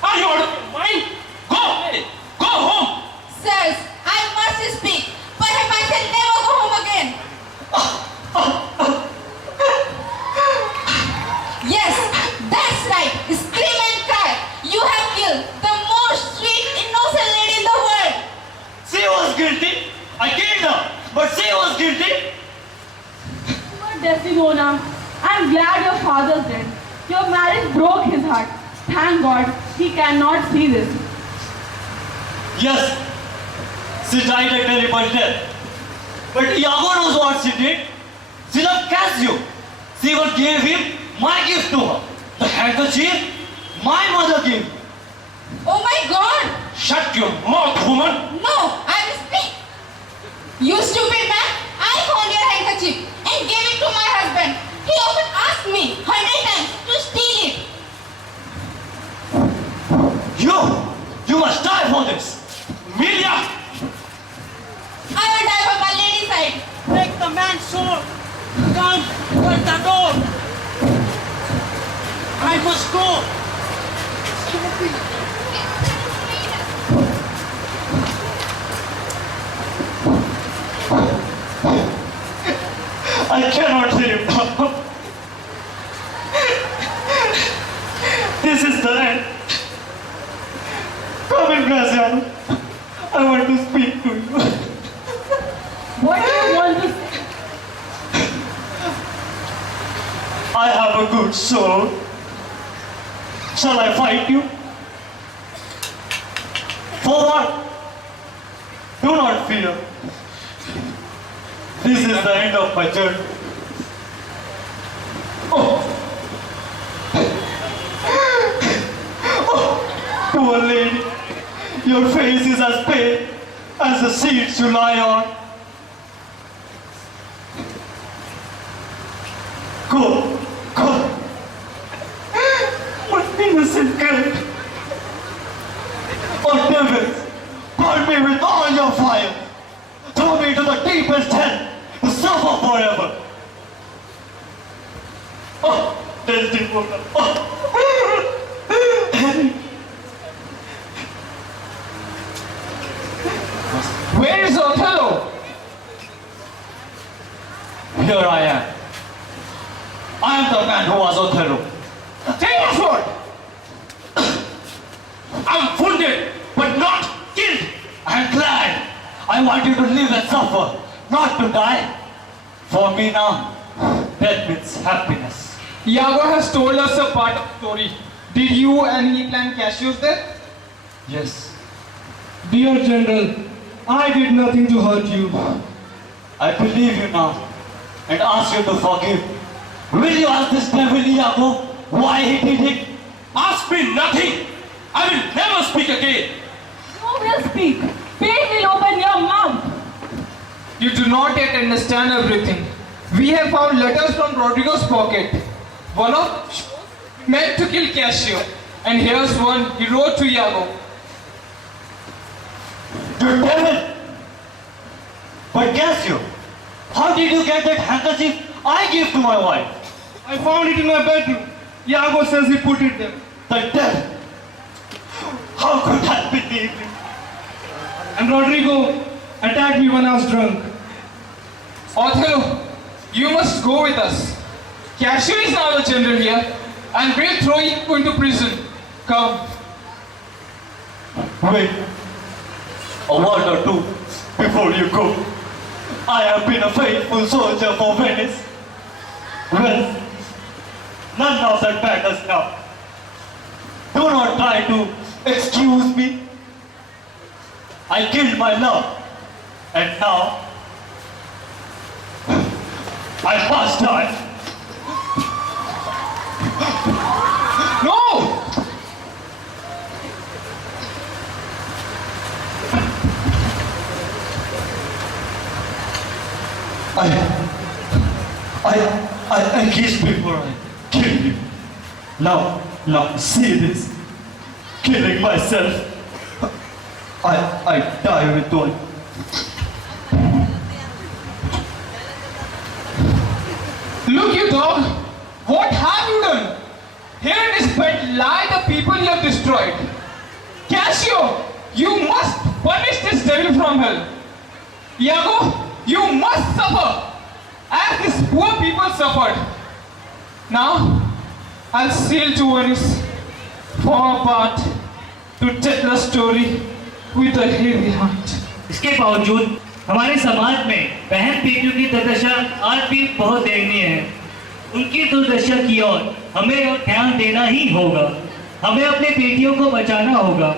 Are you out of your mind? Go away. Go home. Sirs, I must speak. Perhaps I shall never go home again. Yes, that's right. Scream and cry. You have killed the most sweet, innocent lady in the world. She was guilty. I killed her, but she was guilty. But Desdemona, I'm glad your father's dead. Your marriage broke his heart. Thank God he cannot see this. Yes, she died a terrible death. But Iago knows what she did. She loved Casio. She even gave him my gift to her. The handkerchief my mother gave me. Oh my God! Shut your mouth, woman. No, I will speak. You stupid man! I found your handkerchief and gave it to my husband. He often asked me 100 times to steal it. You must die for this. Emilia! I will die for my lady's side. Take the man's sword. Come, at the door. I must go. I cannot live now. This is the end. Come in, Graziano. I want to speak to you. What do you want to say? I have a good soul. Shall I fight you? For what? Do not fear. This is the end of my journey. Oh, poor lady, your face is as pale as the seats you lie on. Go. My innocent girl. Oh, devils, burn me with all your fire. Throw me to the deepest hell to suffer forever. Oh, Desdemona. Where is Othello? Here I am. I am the man who was Othello. Take your sword. I'm wounded, but not killed. I'm glad. I want you to live and suffer, not to die. For me now, death means happiness. Iago has told us a part of the story. Did you and he plant Cassius there? Yes. Dear General, I did nothing to hurt you. I believe you now and ask you to forgive. Will you ask this devil Iago why he did it? Ask me nothing. I will never speak again. You will speak. Fate will open your mouth. You do not yet understand everything. We have found letters from Rodrigo's pocket. One of meant to kill Cassio, and here's one he wrote to Iago. You devil! But Cassio, how did you get that handkerchief I gave to my wife? I found it in my bedroom. Iago says he put it there. The devil! How could I believe him? And Rodrigo attacked me when I was drunk. Othello, you must go with us. Cassio is now the general here, and we'll throw you into prison. Come. Wait. A word or two before you go. I have been a faithful soldier for Venice. Well, none of that matters now. Do not try to excuse me. I killed my love, and now I must die. No! I kissed before I killed you. Now, see this. Killing myself. I die with one. Look, you dog! What have you done? Here in this bed lie the people you have destroyed. Cassio, you must punish this devil from hell. Iago, you must suffer as these poor people suffered. Now, I'll sail to Venice far apart to tell the story with a heavy heart. इसके बावजूद हमारे समाज में बहन बेटियों की दुर्दशा आज भी बहुत दयनीय है। उनकी दुर्दशा की ओर हमें ध्यान देना ही होगा। हमें अपने बेटियों को बचाना होगा।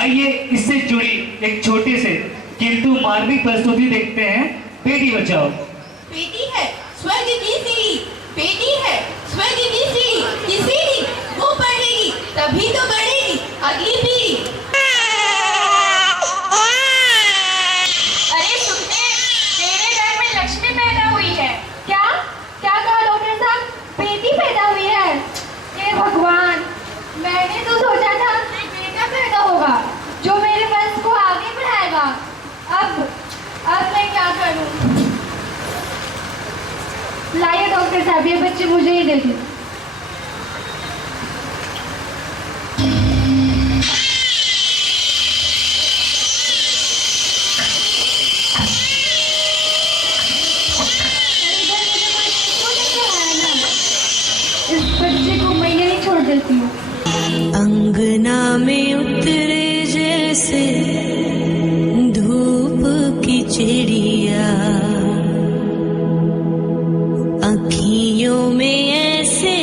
आइए इससे जुड़ी एक छोटे से किंतु मार्मिक प्रस्तुति देखते हैं। बेटी बचाओ। बेटी है स्वर्ग की सीढ़ी, बेटी है स्वर्ग की सीढ़ी, की सीढ़ी वो पढ़ेगी तभी तो बढ़ेगी अगली पीढ़ी। अरे सुखदेव, तेरे घर में लक्ष्मी पैदा हुई है। क्या क्या कहा डॉक्टर साहब? बेटी पैदा हुई है। हे भगवान, मैंने तो सोचा था बेटा पैदा होगा जो मेरे वंश को आगे बढ़ाएगा। अब मैं क्या करूं? लाइए डॉक्टर साहब, ये बच्चे मुझे ही दे दीजिए। इस बच्चे को मैं यहीं छोड़ देती हूँ। अंगना में उतरे जैसे धूप की चिड़िया, अखियों में ऐसे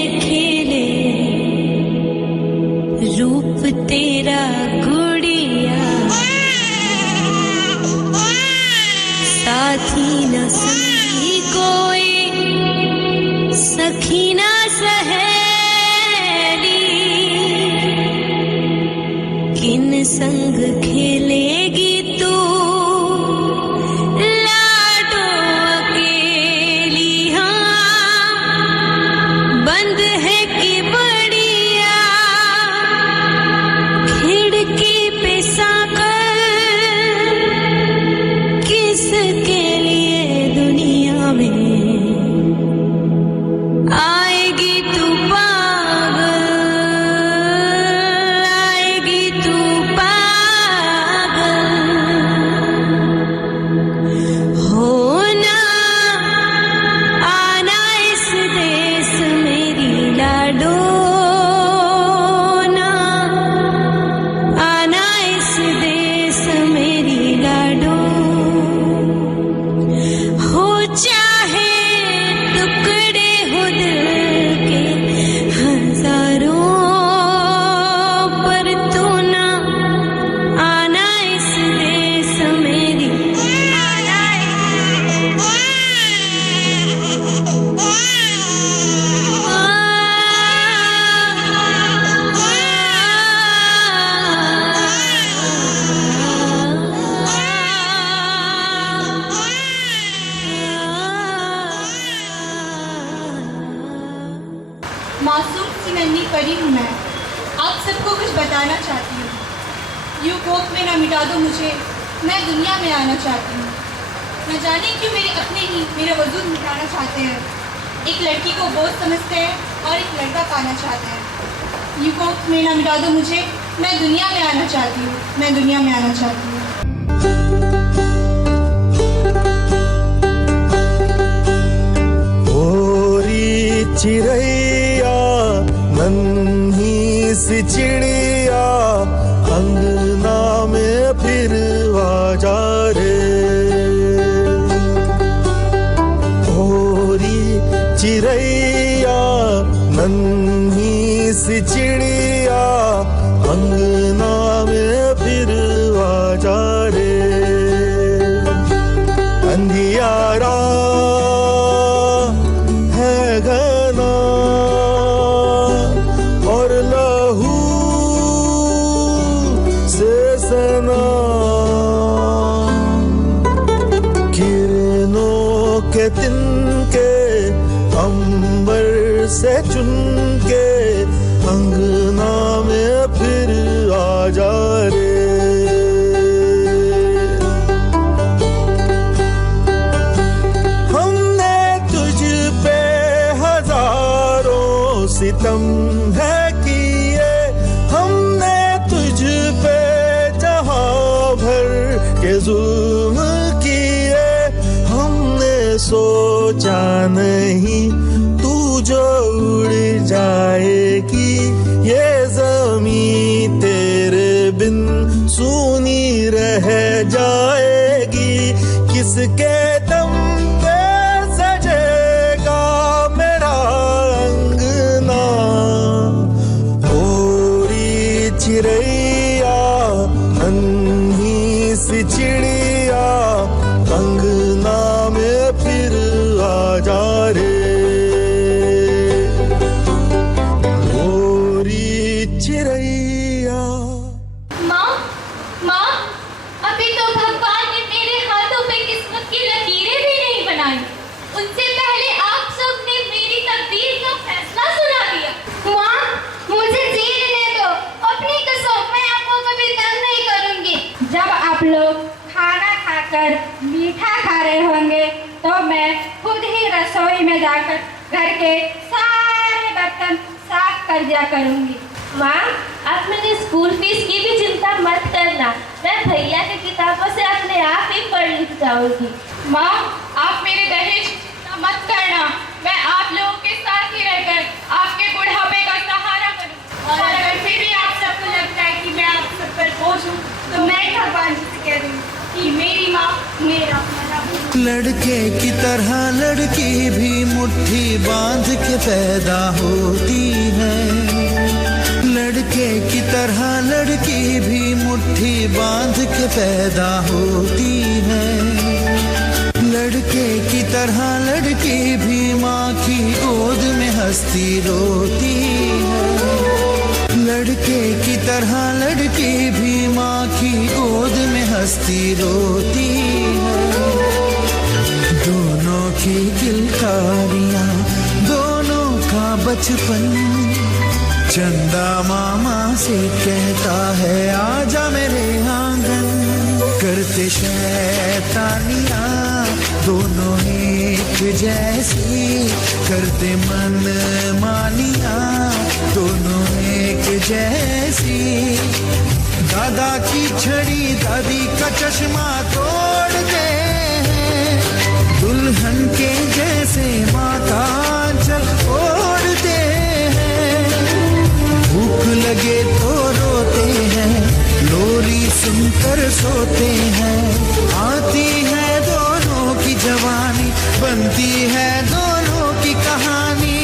मेरा मिटा दो मुझे, मैं दुनिया में आना चाहती हूँ। न जाने क्यों मेरे अपने ही मेरा वजूद मिटाना चाहते हैं। एक लड़की को बोझ समझते हैं और एक लड़का पाना चाहते हैं। यू को मेरा मिटा दो मुझे, मैं दुनिया में आना चाहती हूँ, मैं दुनिया में आना चाहती हूँ। ओरी चिड़ैया नन्ही सी चिड़िया अंगना में फिर आ जा रे। ओरी चिड़ैया नन्ही सी चिड़िया अंगना में फिर आ जा रे। अंधियारा है घना और लहू से सना, किरणों के तिनके अंबर से चुनके अंगना में फिर आ जा रे। हमने तुझ पे हजारों सितम है किए, हमने तुझ पे जहां भर के जुल्म किए। हमने सोचा नहीं तू जो उड़ जाएगी, ये ज़मीं तेरे बिन सूनी रह जाएगी। किसके दम पे सजेगा मेरा अंगना। ओरी चिड़ैया नन्ही सी चिड़िया अंगना में फिर आ जा रे। चिड़ैया। माँ, अभी तो भगवान ने मेरे हाथों पे किस्मत की लकीरें भी नहीं बनाई। उनसे पहले आप सब ने मेरी तकदीर का फैसला सुना दिया। माँ, मुझे जीने दो, अपनी कसम, मैं आपको कभी तंग नहीं करूंगी। जब आप लोग खाना खाकर मीठा खा रहे होंगे तो मैं खुद ही रसोई में जाकर घर के सारे बर्तन साफ कर दिया करूंगी। माँ, आप मेरी स्कूल फीस की भी चिंता मत करना, मैं भैया की किताबों से अपने आप ही पढ़ लिख जाऊंगी। माँ, आप मेरे दहेज चिंता मत करना, मैं आप लोगों के साथ ही रहकर आपके बुढ़ापे का सहारा करूँ। और अगर फिर भी आप सबको लगता है कि मैं आप सब पर बोझ हूँ तो मैं भगवान जी से कह दूँ कि मेरी माँ मेरा लड़के की तरह लड़की भी मुट्ठी बांध के पैदा होती है। लड़के की तरह लड़की भी मुट्ठी बांध के पैदा होती है। लड़के की तरह लड़की भी माँ की गोद में हंसती रोती है। लड़के की तरह लड़की भी माँ की गोद में हंसती रोती है। दोनों की किलकारियाँ, दोनों का बचपन, चंदा मामा से कहता है आजा मेरे आंगन। करते शैतानियाँ दोनों एक जैसी, करते मन मानियाँ दोनों एक जैसी। दादा की छड़ी दादी का चश्मा तोड़ते हैं, दुल्हन के जैसे माता चल ओढ़ते हैं। भूख लगे तो रोते हैं, लोरी सुनकर सोते हैं। आती है दोनों की जवानी, बनती है दोनों की कहानी।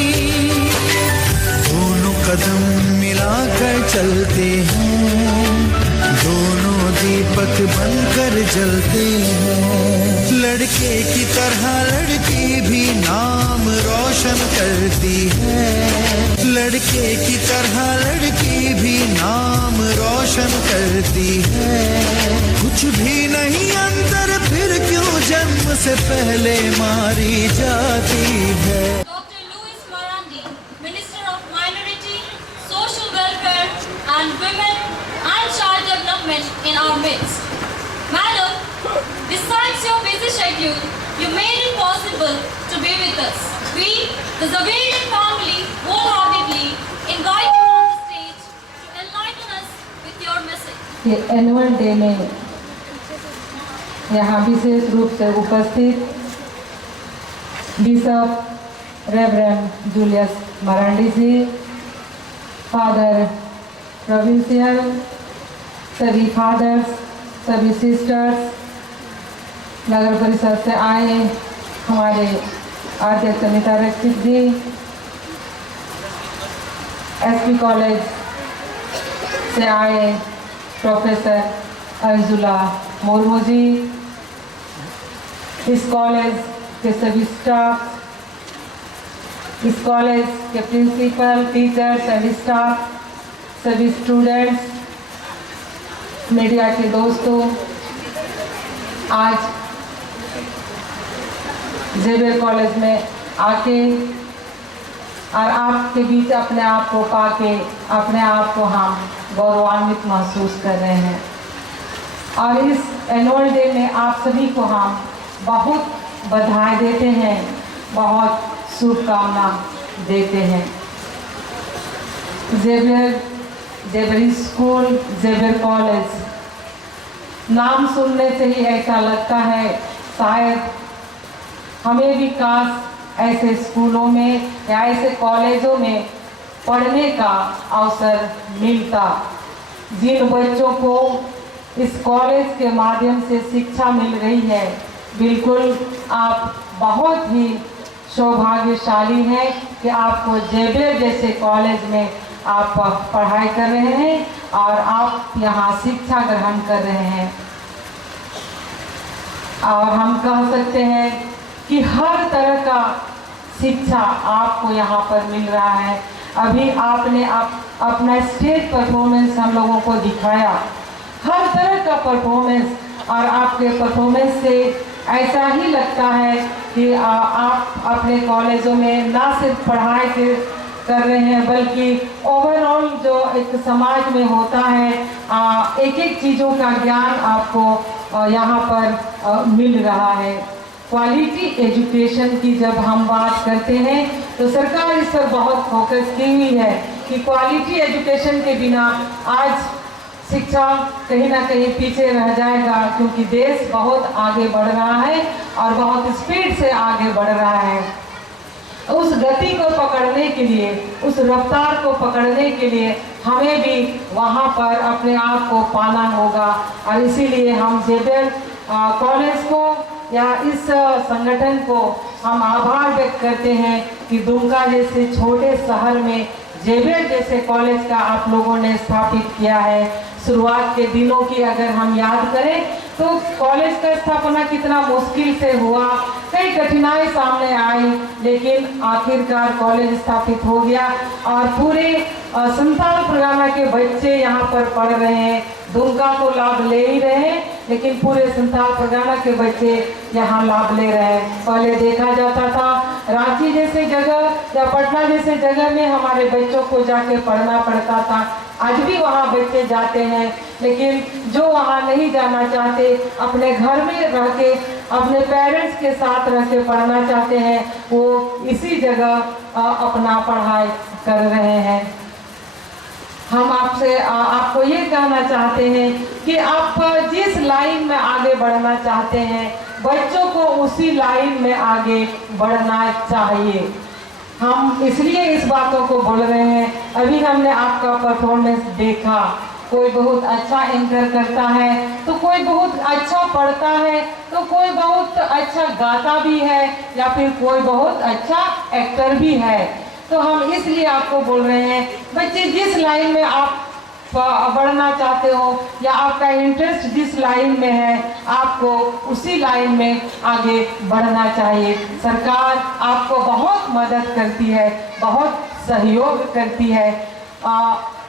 दोनों कदम मिलाकर चलते हैं, दोनों दीपक बनकर जलते हैं। लड़के की तरह लड़की भी नाम रोशन करती है। लड़के की तरह लड़की भी नाम रोशन करती है। कुछ भी नहीं अंतर, फिर क्यों जन्म से पहले मारी जाती है। Dr. Louis Marandi, Minister of Minority, Social Welfare and women and child development in our midst. Madam, besides your busy schedule, you made it possible to be with us. We, the Zaveri family, wholeheartedly invite you on the stage to enlighten us with your message. ये annual day में यहाँ विशेष रूप से उपस्थित bishop reverend Julius Marandi जी, father provincial, सभी fathers, सभी sisters, नगर परिषद से आए हमारे अध्यक्ष अनिता रक्षित जी, एसपी कॉलेज से आए प्रोफेसर अर्जुला मुर्मू जी, इस कॉलेज के सभी स्टाफ, इस कॉलेज के प्रिंसिपल, टीचर्स एंड स्टाफ, सभी स्टूडेंट्स, मीडिया के दोस्तों, आज जेवियर कॉलेज में आके और आपके बीच अपने आप को पाके अपने आप को हम गौरवान्वित महसूस कर रहे हैं। और इस एनुअल डे में आप सभी को हम बहुत बधाई देते हैं, बहुत शुभकामना देते हैं। जेवियर स्कूल, जेवियर कॉलेज, नाम सुनने से ही ऐसा लगता है शायद हमें भी काश ऐसे स्कूलों में या ऐसे कॉलेजों में पढ़ने का अवसर मिलता। जिन बच्चों को इस कॉलेज के माध्यम से शिक्षा मिल रही है, बिल्कुल आप बहुत ही सौभाग्यशाली हैं कि आपको जेवियर जैसे कॉलेज में आप पढ़ाई कर रहे हैं और आप यहाँ शिक्षा ग्रहण कर रहे हैं। और हम कह सकते हैं कि हर तरह का शिक्षा आपको यहाँ पर मिल रहा है। अभी आपने अपना स्टेज परफॉर्मेंस हम लोगों को दिखाया, हर तरह का परफॉर्मेंस, और आपके परफॉर्मेंस से ऐसा ही लगता है कि आप अपने कॉलेजों में ना सिर्फ पढ़ाई कर रहे हैं बल्कि ओवरऑल जो एक समाज में होता है एक एक चीज़ों का ज्ञान आपको यहाँ पर मिल रहा है। क्वालिटी एजुकेशन की जब हम बात करते हैं तो सरकार इस पर बहुत फोकस की हुई है कि क्वालिटी एजुकेशन के बिना आज शिक्षा कहीं ना कहीं पीछे रह जाएगा, क्योंकि देश बहुत आगे बढ़ रहा है और बहुत स्पीड से आगे बढ़ रहा है। उस गति को पकड़ने के लिए, उस रफ्तार को पकड़ने के लिए हमें भी वहाँ पर अपने आप को पाना होगा। और इसीलिए हम जेवियर कॉलेज को या इस संगठन को हम आभार व्यक्त करते हैं कि दुमका जैसे छोटे शहर में जेवियर जैसे कॉलेज का आप लोगों ने स्थापित किया है। शुरुआत के दिनों की अगर हम याद करें तो कॉलेज का स्थापना कितना मुश्किल से हुआ, कई कठिनाई सामने आई, लेकिन आखिरकार कॉलेज स्थापित हो गया और पूरे संताल परगना के बच्चे यहाँ पर पढ़ रहे हैं। दुमका तो लाभ ले ही रहे हैं, लेकिन पूरे संताल परगना के बच्चे यहाँ लाभ ले रहे हैं। पहले देखा जाता था रांची जैसे जगह या पटना जैसे जगह में हमारे बच्चों को जाके पढ़ना पड़ता था। आज भी वहाँ बच्चे जाते हैं, लेकिन जो वहाँ नहीं जाना चाहते, अपने घर में रह के अपने पेरेंट्स के साथ रह के पढ़ना चाहते हैं, वो इसी जगह अपना पढ़ाई कर रहे हैं। हम आपको ये कहना चाहते हैं कि आप जिस लाइन में आगे बढ़ना चाहते हैं, बच्चों को उसी लाइन में आगे बढ़ना चाहिए। हम इसलिए इस बातों को बोल रहे हैं। अभी हमने आपका परफॉर्मेंस देखा, कोई बहुत अच्छा एंकर करता है तो कोई बहुत अच्छा पढ़ता है तो कोई बहुत अच्छा गाता भी है या फिर कोई बहुत अच्छा एक्टर भी है। तो हम इसलिए आपको बोल रहे हैं, बच्चे जिस लाइन में आप बढ़ना चाहते हो या आपका इंटरेस्ट जिस लाइन में है, आपको उसी लाइन में आगे बढ़ना चाहिए। सरकार आपको बहुत मदद करती है, बहुत सहयोग करती है।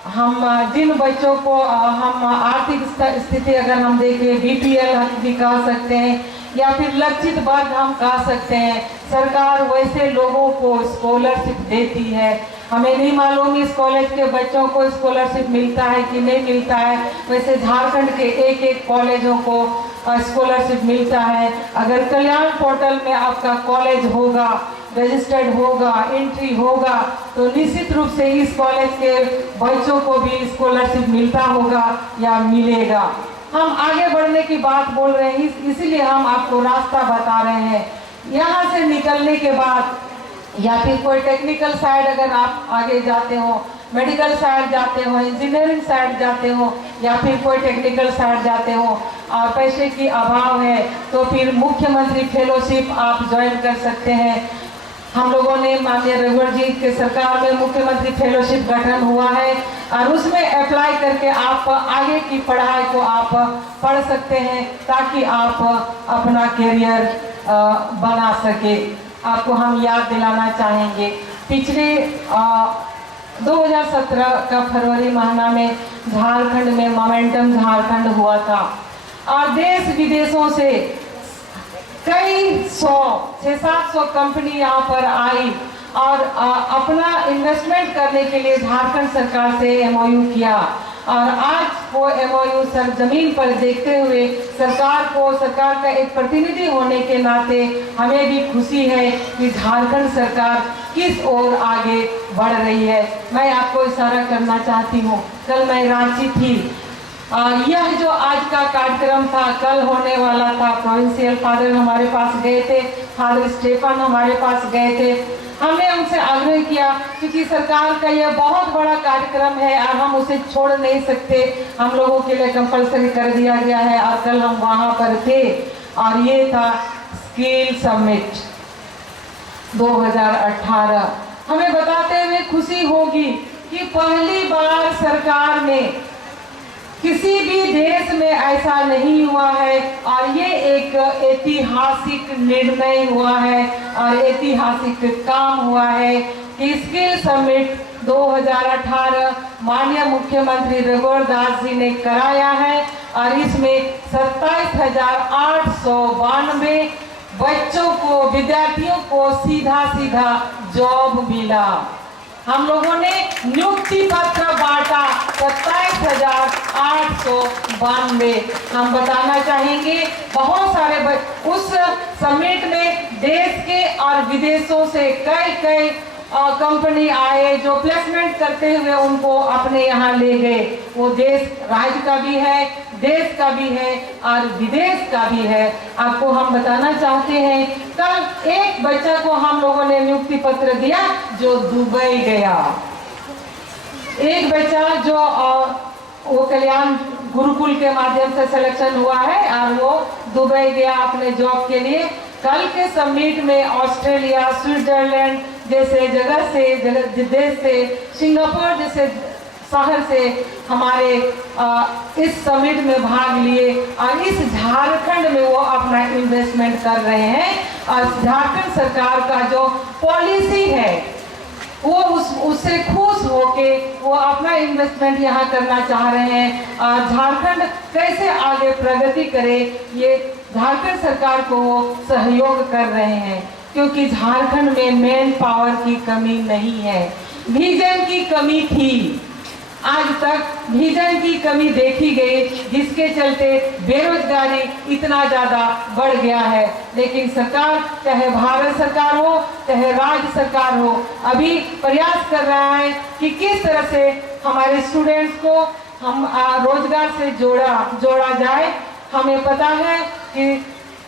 हम जिन बच्चों को हम आर्थिक स्थिति अगर हम देखें, बीपीएल भी कह सकते हैं या फिर लक्षित वर्ग हम कह सकते हैं, सरकार वैसे लोगों को स्कॉलरशिप देती है। हमें नहीं मालूम इस कॉलेज के बच्चों को स्कॉलरशिप मिलता है कि नहीं मिलता है। वैसे झारखंड के एक एक कॉलेजों को स्कॉलरशिप मिलता है। अगर कल्याण पोर्टल में आपका कॉलेज होगा, रजिस्टर्ड होगा, एंट्री होगा, तो निश्चित रूप से इस कॉलेज के बच्चों को भी स्कॉलरशिप मिलता होगा या मिलेगा। हम आगे बढ़ने की बात बोल रहे हैं, इसीलिए हम आपको रास्ता बता रहे हैं। यहाँ से निकलने के बाद या फिर कोई टेक्निकल साइड अगर आप आगे जाते हो, मेडिकल साइड जाते हो, इंजीनियरिंग साइड जाते हो या फिर कोई टेक्निकल साइड जाते हो और पैसे की अभाव है, तो फिर मुख्यमंत्री फेलोशिप आप ज्वाइन कर सकते हैं। हम लोगों ने माननीय रघुवर जी के सरकार में मुख्यमंत्री फेलोशिप गठन हुआ है और उसमें अप्लाई करके आप आगे की पढ़ाई को आप पढ़ सकते हैं ताकि आप अपना करियर बना सके। आपको हम याद दिलाना चाहेंगे, पिछले 2017 का फरवरी महीना में झारखंड में मोमेंटम झारखंड हुआ था और देश विदेशों से कई 600-700 कंपनी यहाँ पर आई और अपना इन्वेस्टमेंट करने के लिए झारखंड सरकार से MOU किया और आज वो MOU सर जमीन पर देखते हुए सरकार का एक प्रतिनिधि होने के नाते हमें भी खुशी है कि झारखंड सरकार किस ओर आगे बढ़ रही है। मैं आपको इशारा करना चाहती हूँ, कल मैं रांची थी। यह जो आज का कार्यक्रम था कल होने वाला था, प्रोविंशियल फादर हमारे पास गए थे, फादर स्टेफन हमारे पास गए थे। हमने उनसे आग्रह किया क्योंकि सरकार का यह बहुत बड़ा कार्यक्रम है और हम उसे छोड़ नहीं सकते, हम लोगों के लिए कंपलसरी कर दिया गया है और कल हम वहाँ पर थे और ये था स्किल समिट 2018। हमें बताते हुए खुशी होगी कि पहली बार सरकार ने किसी भी देश में ऐसा नहीं हुआ है और ये एक ऐतिहासिक निर्णय हुआ है और ऐतिहासिक काम हुआ है कि स्किल समिट 2018 माननीय मुख्यमंत्री रघुवर दास जी ने कराया है और इसमें 27,892 बच्चों को, विद्यार्थियों को सीधा जॉब मिला। हम लोगों ने नियुक्ति पत्र बांटा 27,892। हम बताना चाहेंगे बहुत सारे उस समिट में देश के और विदेशों से कई कंपनी आए जो प्लेसमेंट करते हुए उनको अपने यहाँ ले गए। वो देश राज्य का भी है, देश का भी है और विदेश का भी है। आपको हम बताना चाहते हैं कल एक बच्चा को हम लोगों ने नियुक्ति पत्र दिया जो दुबई गया। एक बच्चा जो वो कल्याण गुरुकुल के माध्यम से सिलेक्शन हुआ है और वो दुबई गया अपने जॉब के लिए। कल के समिट में ऑस्ट्रेलिया, स्विट्जरलैंड जैसे देश से, सिंगापुर जैसे शहर से हमारे इस समिट में भाग लिए और इस झारखंड में वो अपना इन्वेस्टमेंट कर रहे हैं और झारखंड सरकार का जो पॉलिसी है वो उससे खुश होके वो अपना इन्वेस्टमेंट यहाँ करना चाह रहे हैं और झारखंड कैसे आगे प्रगति करे ये झारखंड सरकार को वो सहयोग कर रहे हैं क्योंकि झारखंड में मैन पावर की कमी नहीं है, विजन की कमी थी। आज तक विजन की कमी देखी गई जिसके चलते बेरोजगारी इतना ज़्यादा बढ़ गया है। लेकिन सरकार, चाहे भारत सरकार हो चाहे राज्य सरकार हो, अभी प्रयास कर रहा है कि किस तरह से हमारे स्टूडेंट्स को हम रोजगार से जोड़ा जाए। हमें पता है कि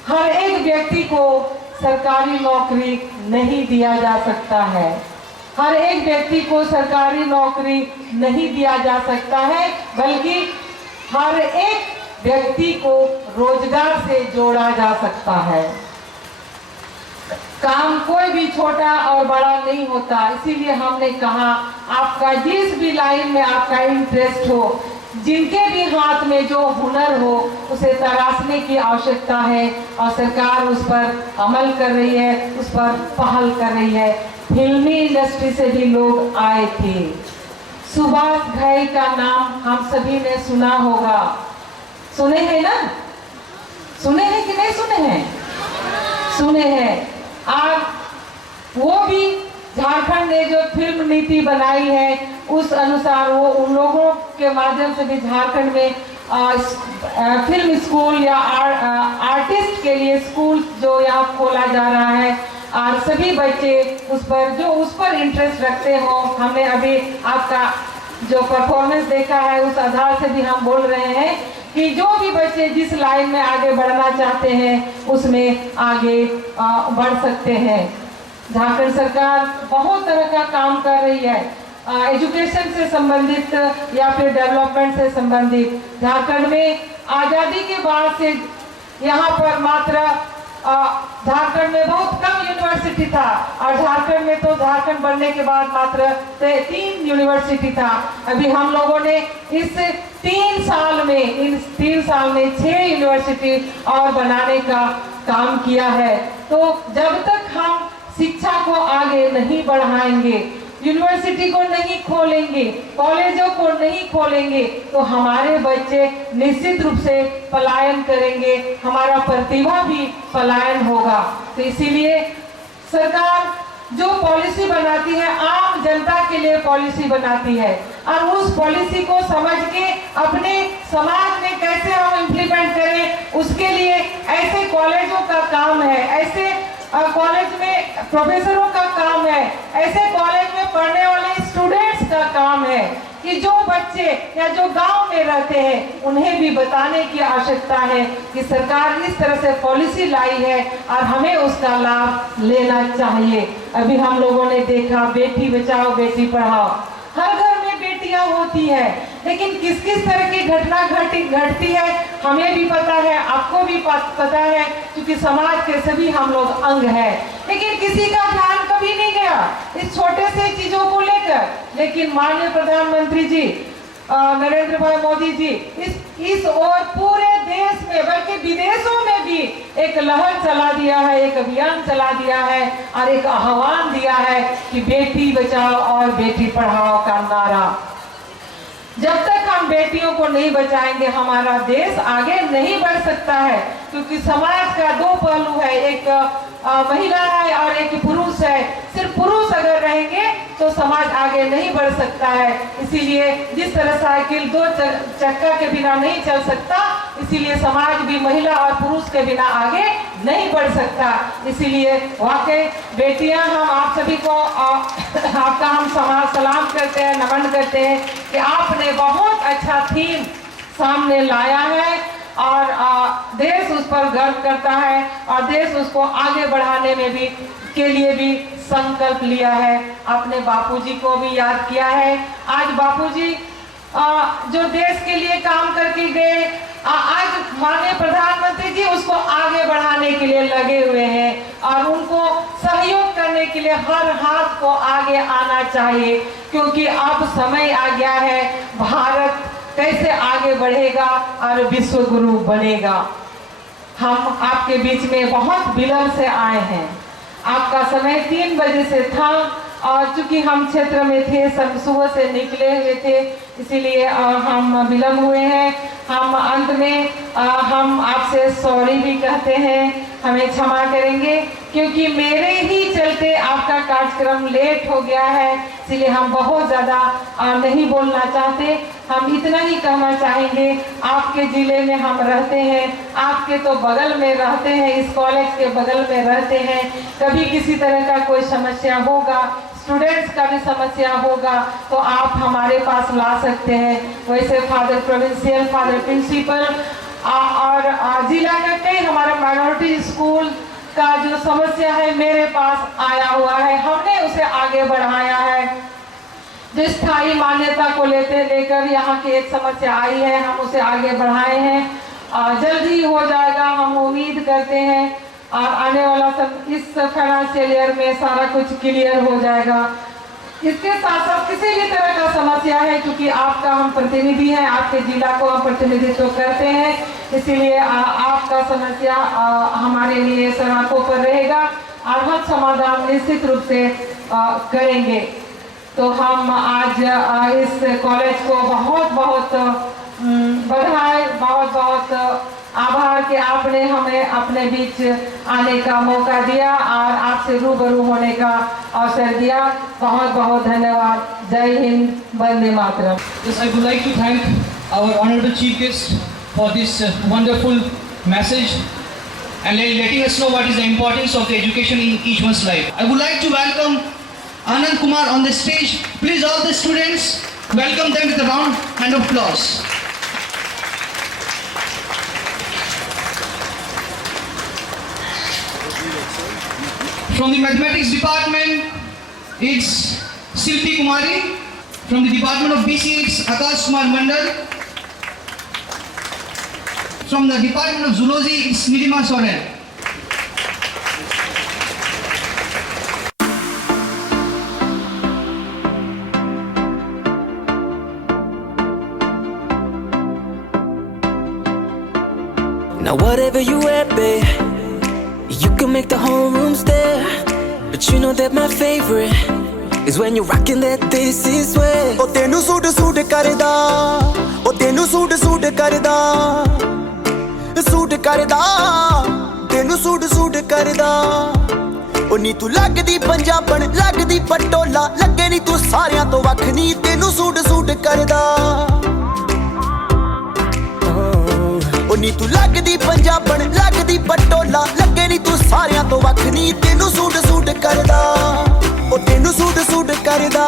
हर एक व्यक्ति को सरकारी नौकरी नहीं दिया जा सकता है, हर एक व्यक्ति को सरकारी नौकरी नहीं दिया जा सकता है, बल्कि हर एक व्यक्ति को रोजगार से जोड़ा जा सकता है। काम कोई भी छोटा और बड़ा नहीं होता, इसीलिए हमने कहा आपका जिस भी लाइन में आपका इंटरेस्ट हो, जिनके भी हाथ में जो हुनर हो उसे तराशने की आवश्यकता है और सरकार उस पर अमल कर रही है, उस पर पहल कर रही है। फिल्मी इंडस्ट्री से भी लोग आए थे। सुभाष घई का नाम हम सभी ने सुना होगा, सुने हैं ना? सुने हैं कि नहीं सुने हैं? सुने हैं। आज वो भी झारखंड ने जो फिल्म नीति बनाई है उस अनुसार वो उन लोगों के माध्यम से भी झारखंड में फिल्म स्कूल या आर्टिस्ट के लिए स्कूल जो यहाँ खोला जा रहा है और सभी बच्चे उस पर इंटरेस्ट रखते हो। हमने अभी आपका जो परफॉर्मेंस देखा है उस आधार से भी हम बोल रहे हैं कि जो भी बच्चे जिस लाइन में आगे बढ़ना चाहते हैं उसमें आगे बढ़ सकते हैं। झारखंड सरकार बहुत तरह का काम कर रही है, एजुकेशन से संबंधित या फिर डेवलपमेंट से संबंधित। झारखंड में आज़ादी के बाद से यहाँ पर मात्र झारखंड में बहुत कम यूनिवर्सिटी था और झारखंड में तो झारखंड बनने के बाद मात्र 3 यूनिवर्सिटी था। अभी हम लोगों ने इस 3 साल में 6 यूनिवर्सिटी और बनाने का काम किया है। तो जब तक हम शिक्षा को आगे नहीं बढ़ाएंगे, यूनिवर्सिटी को नहीं खोलेंगे, कॉलेजों को नहीं खोलेंगे तो हमारे बच्चे निश्चित रूप से पलायन करेंगे, हमारा प्रतिभा भी पलायन होगा। तो इसीलिए सरकार जो पॉलिसी बनाती है आम जनता के लिए पॉलिसी बनाती है और उस पॉलिसी को समझ के अपने समाज में कैसे हम इम्प्लीमेंट करें उसके लिए ऐसे कॉलेजों का काम है, ऐसे कॉलेज में प्रोफेसरों का काम है, ऐसे कॉलेज में पढ़ने वाले स्टूडेंट्स का काम है कि जो बच्चे या जो गांव में रहते हैं उन्हें भी बताने की आवश्यकता है कि सरकार इस तरह से पॉलिसी लाई है और हमें उसका लाभ लेना चाहिए। अभी हम लोगों ने देखा बेटी बचाओ बेटी पढ़ाओ, हर घर में बेटियां होती है, लेकिन किस किस तरह की घटना घटती है हमें भी पता है, आपको भी पता है, क्योंकि समाज के सभी हम लोग अंग हैं। लेकिन किसी का ध्यान कभी नहीं गया इस छोटे से चीजों को लेकर। लेकिन माननीय प्रधानमंत्री जी नरेंद्र भाई मोदी जी इस और पूरे देश में बल्कि विदेशों में भी एक लहर चला दिया है, एक अभियान चला दिया है और एक आह्वान दिया है कि बेटी बचाओ और बेटी पढ़ाओ का नारा। जब तक हम बेटियों को नहीं बचाएंगे हमारा देश आगे नहीं बढ़ सकता है, क्योंकि समाज का 2 पहलू है, एक महिला है और एक पुरुष है। सिर्फ पुरुष अगर रहेंगे तो समाज आगे नहीं बढ़ सकता है। इसीलिए जिस तरह साइकिल 2 चक्का के बिना नहीं चल सकता, इसीलिए समाज भी महिला और पुरुष के बिना आगे नहीं बढ़ सकता। इसीलिए वाकई बेटियां हम आप सभी को आपका हम सलाम करते हैं, नमन करते हैं कि आपने बहुत अच्छा थीम सामने लाया है और देश उस पर गर्व करता है और देश उसको आगे बढ़ाने में भी के लिए भी संकल्प लिया है। आपने बापूजी को भी याद किया है। आज बापूजी जो देश के लिए काम करके गए, आज माननीय प्रधानमंत्री जी उसको आगे बढ़ाने के लिए लगे हुए हैं और उनको सहयोग करने के लिए हर हाथ को आगे आना चाहिए, क्योंकि अब समय आ गया है भारत कैसे आगे बढ़ेगा और विश्व गुरु बनेगा। हम आपके बीच में बहुत विलंब से आए हैं, आपका समय 3 बजे से था और चूंकि हम क्षेत्र में थे, सब सुबह से निकले हुए थे, इसीलिए हम विलंब हुए हैं। हम अंत में हम आपसे सॉरी भी कहते हैं, हमें क्षमा करेंगे क्योंकि मेरे ही चलते आपका कार्यक्रम लेट हो गया है, इसलिए हम बहुत ज़्यादा नहीं बोलना चाहते। हम इतना ही कहना चाहेंगे, आपके ज़िले में हम रहते हैं, आपके तो बगल में रहते हैं, इस कॉलेज के बगल में रहते हैं, कभी किसी तरह का कोई समस्या होगा, स्टूडेंट्स का भी समस्या होगा तो आप हमारे पास ला सकते हैं। वैसे फादर प्रोविंशियल, फादर प्रिंसिपल और जिला का कई हमारे माइनॉरिटी स्कूल का जो समस्या है मेरे पास आया हुआ है, हमने उसे आगे बढ़ाया है। जो स्थायी मान्यता को लेकर यहाँ की एक समस्या आई है, हम उसे आगे बढ़ाए हैं, जल्द ही हो जाएगा हम उम्मीद करते हैं और आने वाला सब इस फाइनेंशियल ईयर में सारा कुछ क्लियर हो जाएगा। इसके साथ साथ किसी भी तरह का समस्या है, क्योंकि आपका हम प्रतिनिधि हैं, आपके जिला को हम प्रतिनिधित्व करते हैं, इसीलिए आपका समस्या हमारे लिए सराखों पर रहेगा और हम समाधान निश्चित रूप से करेंगे। तो हम आज इस कॉलेज को बहुत बहुत बधाई, बहुत बहुत आभार कि आपने हमें अपने बीच आने का मौका दिया और आपसे रूबरू होने का अवसर दिया। बहुत बहुत धन्यवाद। जय Hind, Vande Mataram. Yes, I would like to thank our honorable chief guest for this wonderful message and letting us know what is the importance of the education in each one's life. I would like to welcome Anand Kumar on the stage. Please, all the students, welcome them with a round hand of applause. From the mathematics department, it's Silpi Kumari. From the department of BC, it's Akash Kumar Mandal. From the department of zoology, it's Nirima Soren. Now whatever you at, babe, you can make the whole room stare. But you know that my favorite is when you're rocking that this is way. O tenu suit suit karda, o tenu suit suit karda, suit karda, tenu suit suit karda. O ਨੀ ਤੂੰ ਲੱਗਦੀ ਪੰਜਾਬਣ ਲੱਗਦੀ ਪਟੋਲਾ ਲੱਗੇ ਨੀ ਤੂੰ ਸਾਰਿਆਂ ਤੋਂ ਵੱਖ ਨੀ ਤੈਨੂੰ ਸੂਟ ਸੂਟ ਕਰਦਾ। ਉਹ ਨੀ ਤੂੰ ਲੱਗਦੀ ਪੰਜਾਬਣ ਲੱਗਦੀ ਪਟੋਲਾ ਲੱਗੇ ਨੀ ਤੂੰ ਸਾਰਿਆਂ ਤੋਂ ਵੱਖ ਨੀ ਤੈਨੂੰ ਸੂਟ ਸੂਟ ਕਰਦਾ। ਉਹ ਤੈਨੂੰ ਸੂਟ ਸੂਟ ਕਰਦਾ।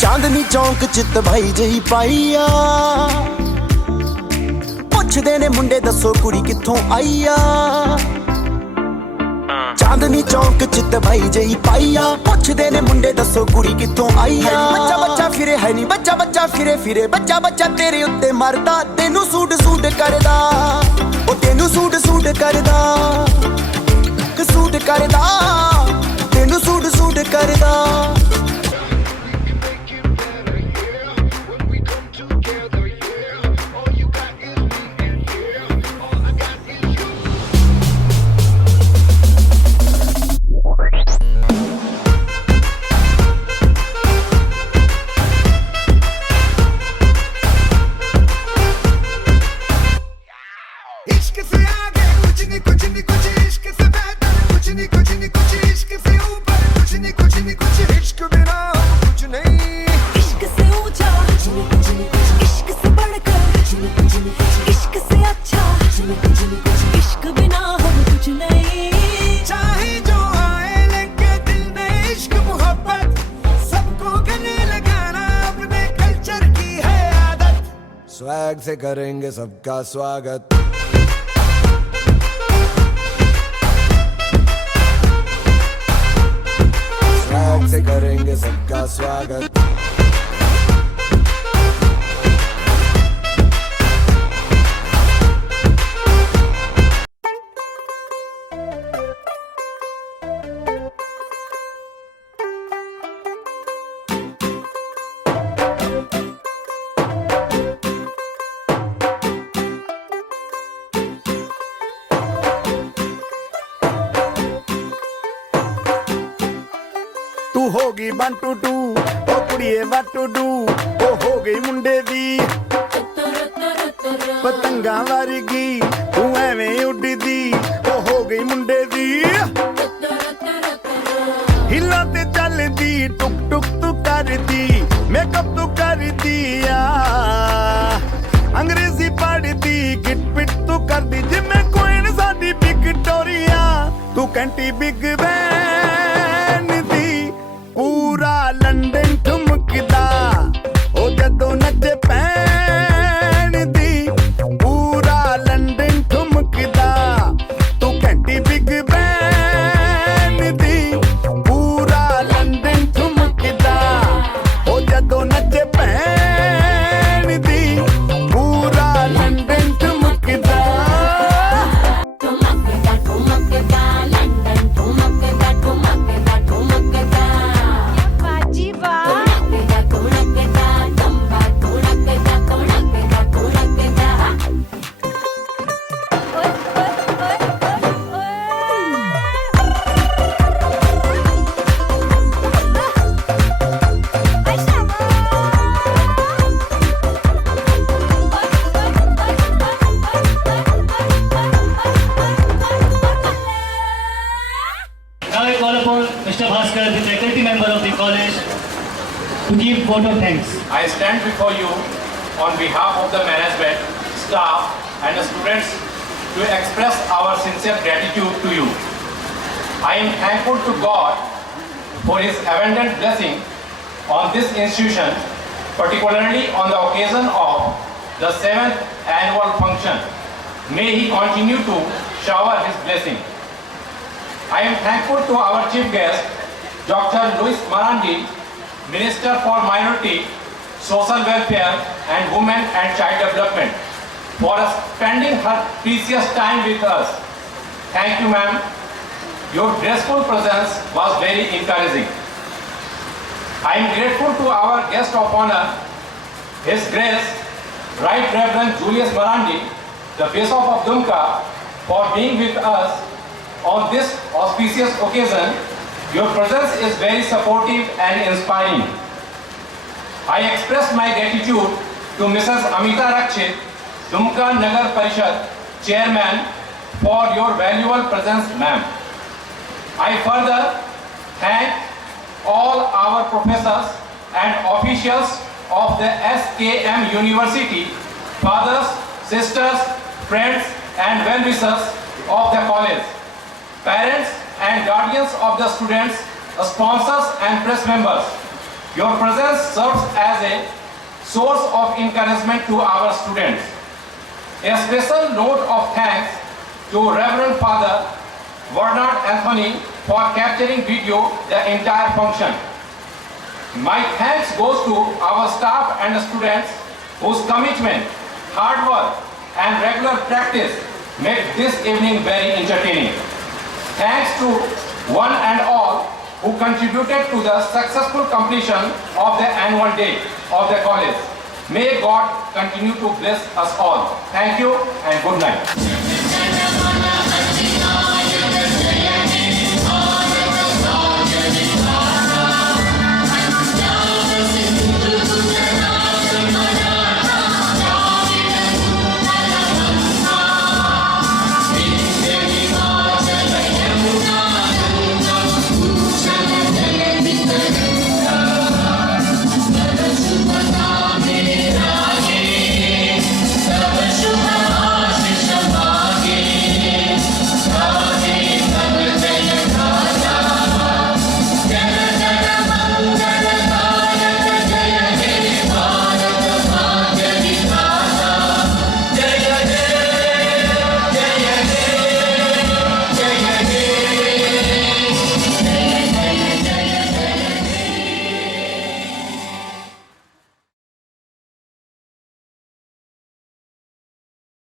ਚਾਂਦਨੀ ਚੌਂਕ ਚ ਭਾਈ ਜਹੀ ਪਾਈਆ ਪੁੱਛਦੇ ਨੇ ਮੁੰਡੇ ਦੱਸੋ ਕੁੜੀ ਕਿੱਥੋਂ ਆਈ ਆ। ਚਾਂਦਨੀ ਚੌਂਕ ਚ ਭਾਈ ਜਹੀ ਪਾਈਆ ਪੁੱਛਦੇ ਨੇ ਮੁੰਡੇ ਦੱਸੋ ਕੁੜੀ ਕਿੱਥੋਂ ਆਈ ਆ। ਬੱਚਾ ਬੱਚਾ ਫਿਰੇ ਹੈ ਨੀ ਬੱਚਾ ਬੱਚਾ ਫਿਰੇ ਫਿਰੇ ਬੱਚਾ ਬੱਚਾ ਤੇਰੇ ਉੱਤੇ ਮਰਦਾ ਤੈਨੂੰ ਸੂਟ ਸੂਟ ਕਰਦਾ। ਉਹ ਤੈਨੂੰ ਸੂਟ ਸੂਟ ਕਰਦਾ ਸੂਟ ਕਰਦਾ ਤੈਨੂੰ ਸੂਟ ਸੂਟ ਕਰਦਾ। स्वैग से करेंगे सबका स्वागत। स्वैग से करेंगे सबका स्वागत। ਤੂੰ ਹੋ ਗਈ 1 2 2 ਉਹ ਕੁੜੀਏ what to do ਉਹ ਹੋ ਗਈ ਮੁੰਡੇ ਦੀ ਪਤੰਗਾਂ ਵਰਗੀ ਤੂੰ ਐਵੇਂ ਉੱਡਦੀ ਉਹ ਹੋ ਗਈ ਮੁੰਡੇ ਦੀ ਹਿੱਲਾਂ ਤੇ ਚੱਲਦੀ ਟੁਕ ਟੁਕ ਤੂੰ ਕਰਦੀ ਮੇਕਅਪ ਤੂੰ ਕਰਦੀ ਆ ਅੰਗਰੇਜ਼ੀ ਪੜ੍ਹਦੀ ਗਿਟ ਪਿਟ ਤੂੰ ਕਰਦੀ ਜਿਵੇਂ ਕੁਈਨ ਸਾਡੀ ਵਿਕਟੋਰੀਆ ਤੂੰ ਕੰਟੀ ਬਿਗ ਬੈਨ ਦੀ पूरा लंदन ठुमकदा ओ जदों नचे पैन दी पूरा लंदन ठुमकदा तू घंटी बिग बैन दी पूरा लंदन ठुमकदा ओ जदों नचे पैन दी पूरा लंदन ठुमकदा ठुमकदा ठुमकदा लंदन ठुमकदा to give vote of thanks. I stand before you on behalf of the management, staff and the students to express our sincere gratitude to you. I am thankful to God for His abundant blessing on this institution, particularly on the occasion of the 7th annual function. May He continue to shower His blessing. I am thankful to our chief guest, Dr. Luis Marandi, Minister for Minority, Social Welfare and Women and Child Development, for spending her precious time with us. Thank you, ma'am. Your graceful presence was very encouraging. I am grateful to our guest of honor, His Grace, Right Reverend Julius Marandi, the Bishop of Dumka, for being with us on this auspicious occasion. Your presence is very supportive and inspiring. I express my gratitude to Mrs. Amita Rakshit, Dumka Nagar Parishad Chairman, for your valuable presence, ma'am. I further thank all our professors and officials of the SKM University, fathers, sisters, friends and well-wishers of the college, parents and guardians of the students, sponsors and press members. Your presence serves as a source of encouragement to our students. A special note of thanks to Reverend Father Bernard Anthony for capturing video the entire function. My thanks goes to our staff and students whose commitment, hard work and regular practice make this evening very entertaining. Thanks to one and all who contributed to the successful completion of the annual day of the college. May God continue to bless us all. Thank you and good night.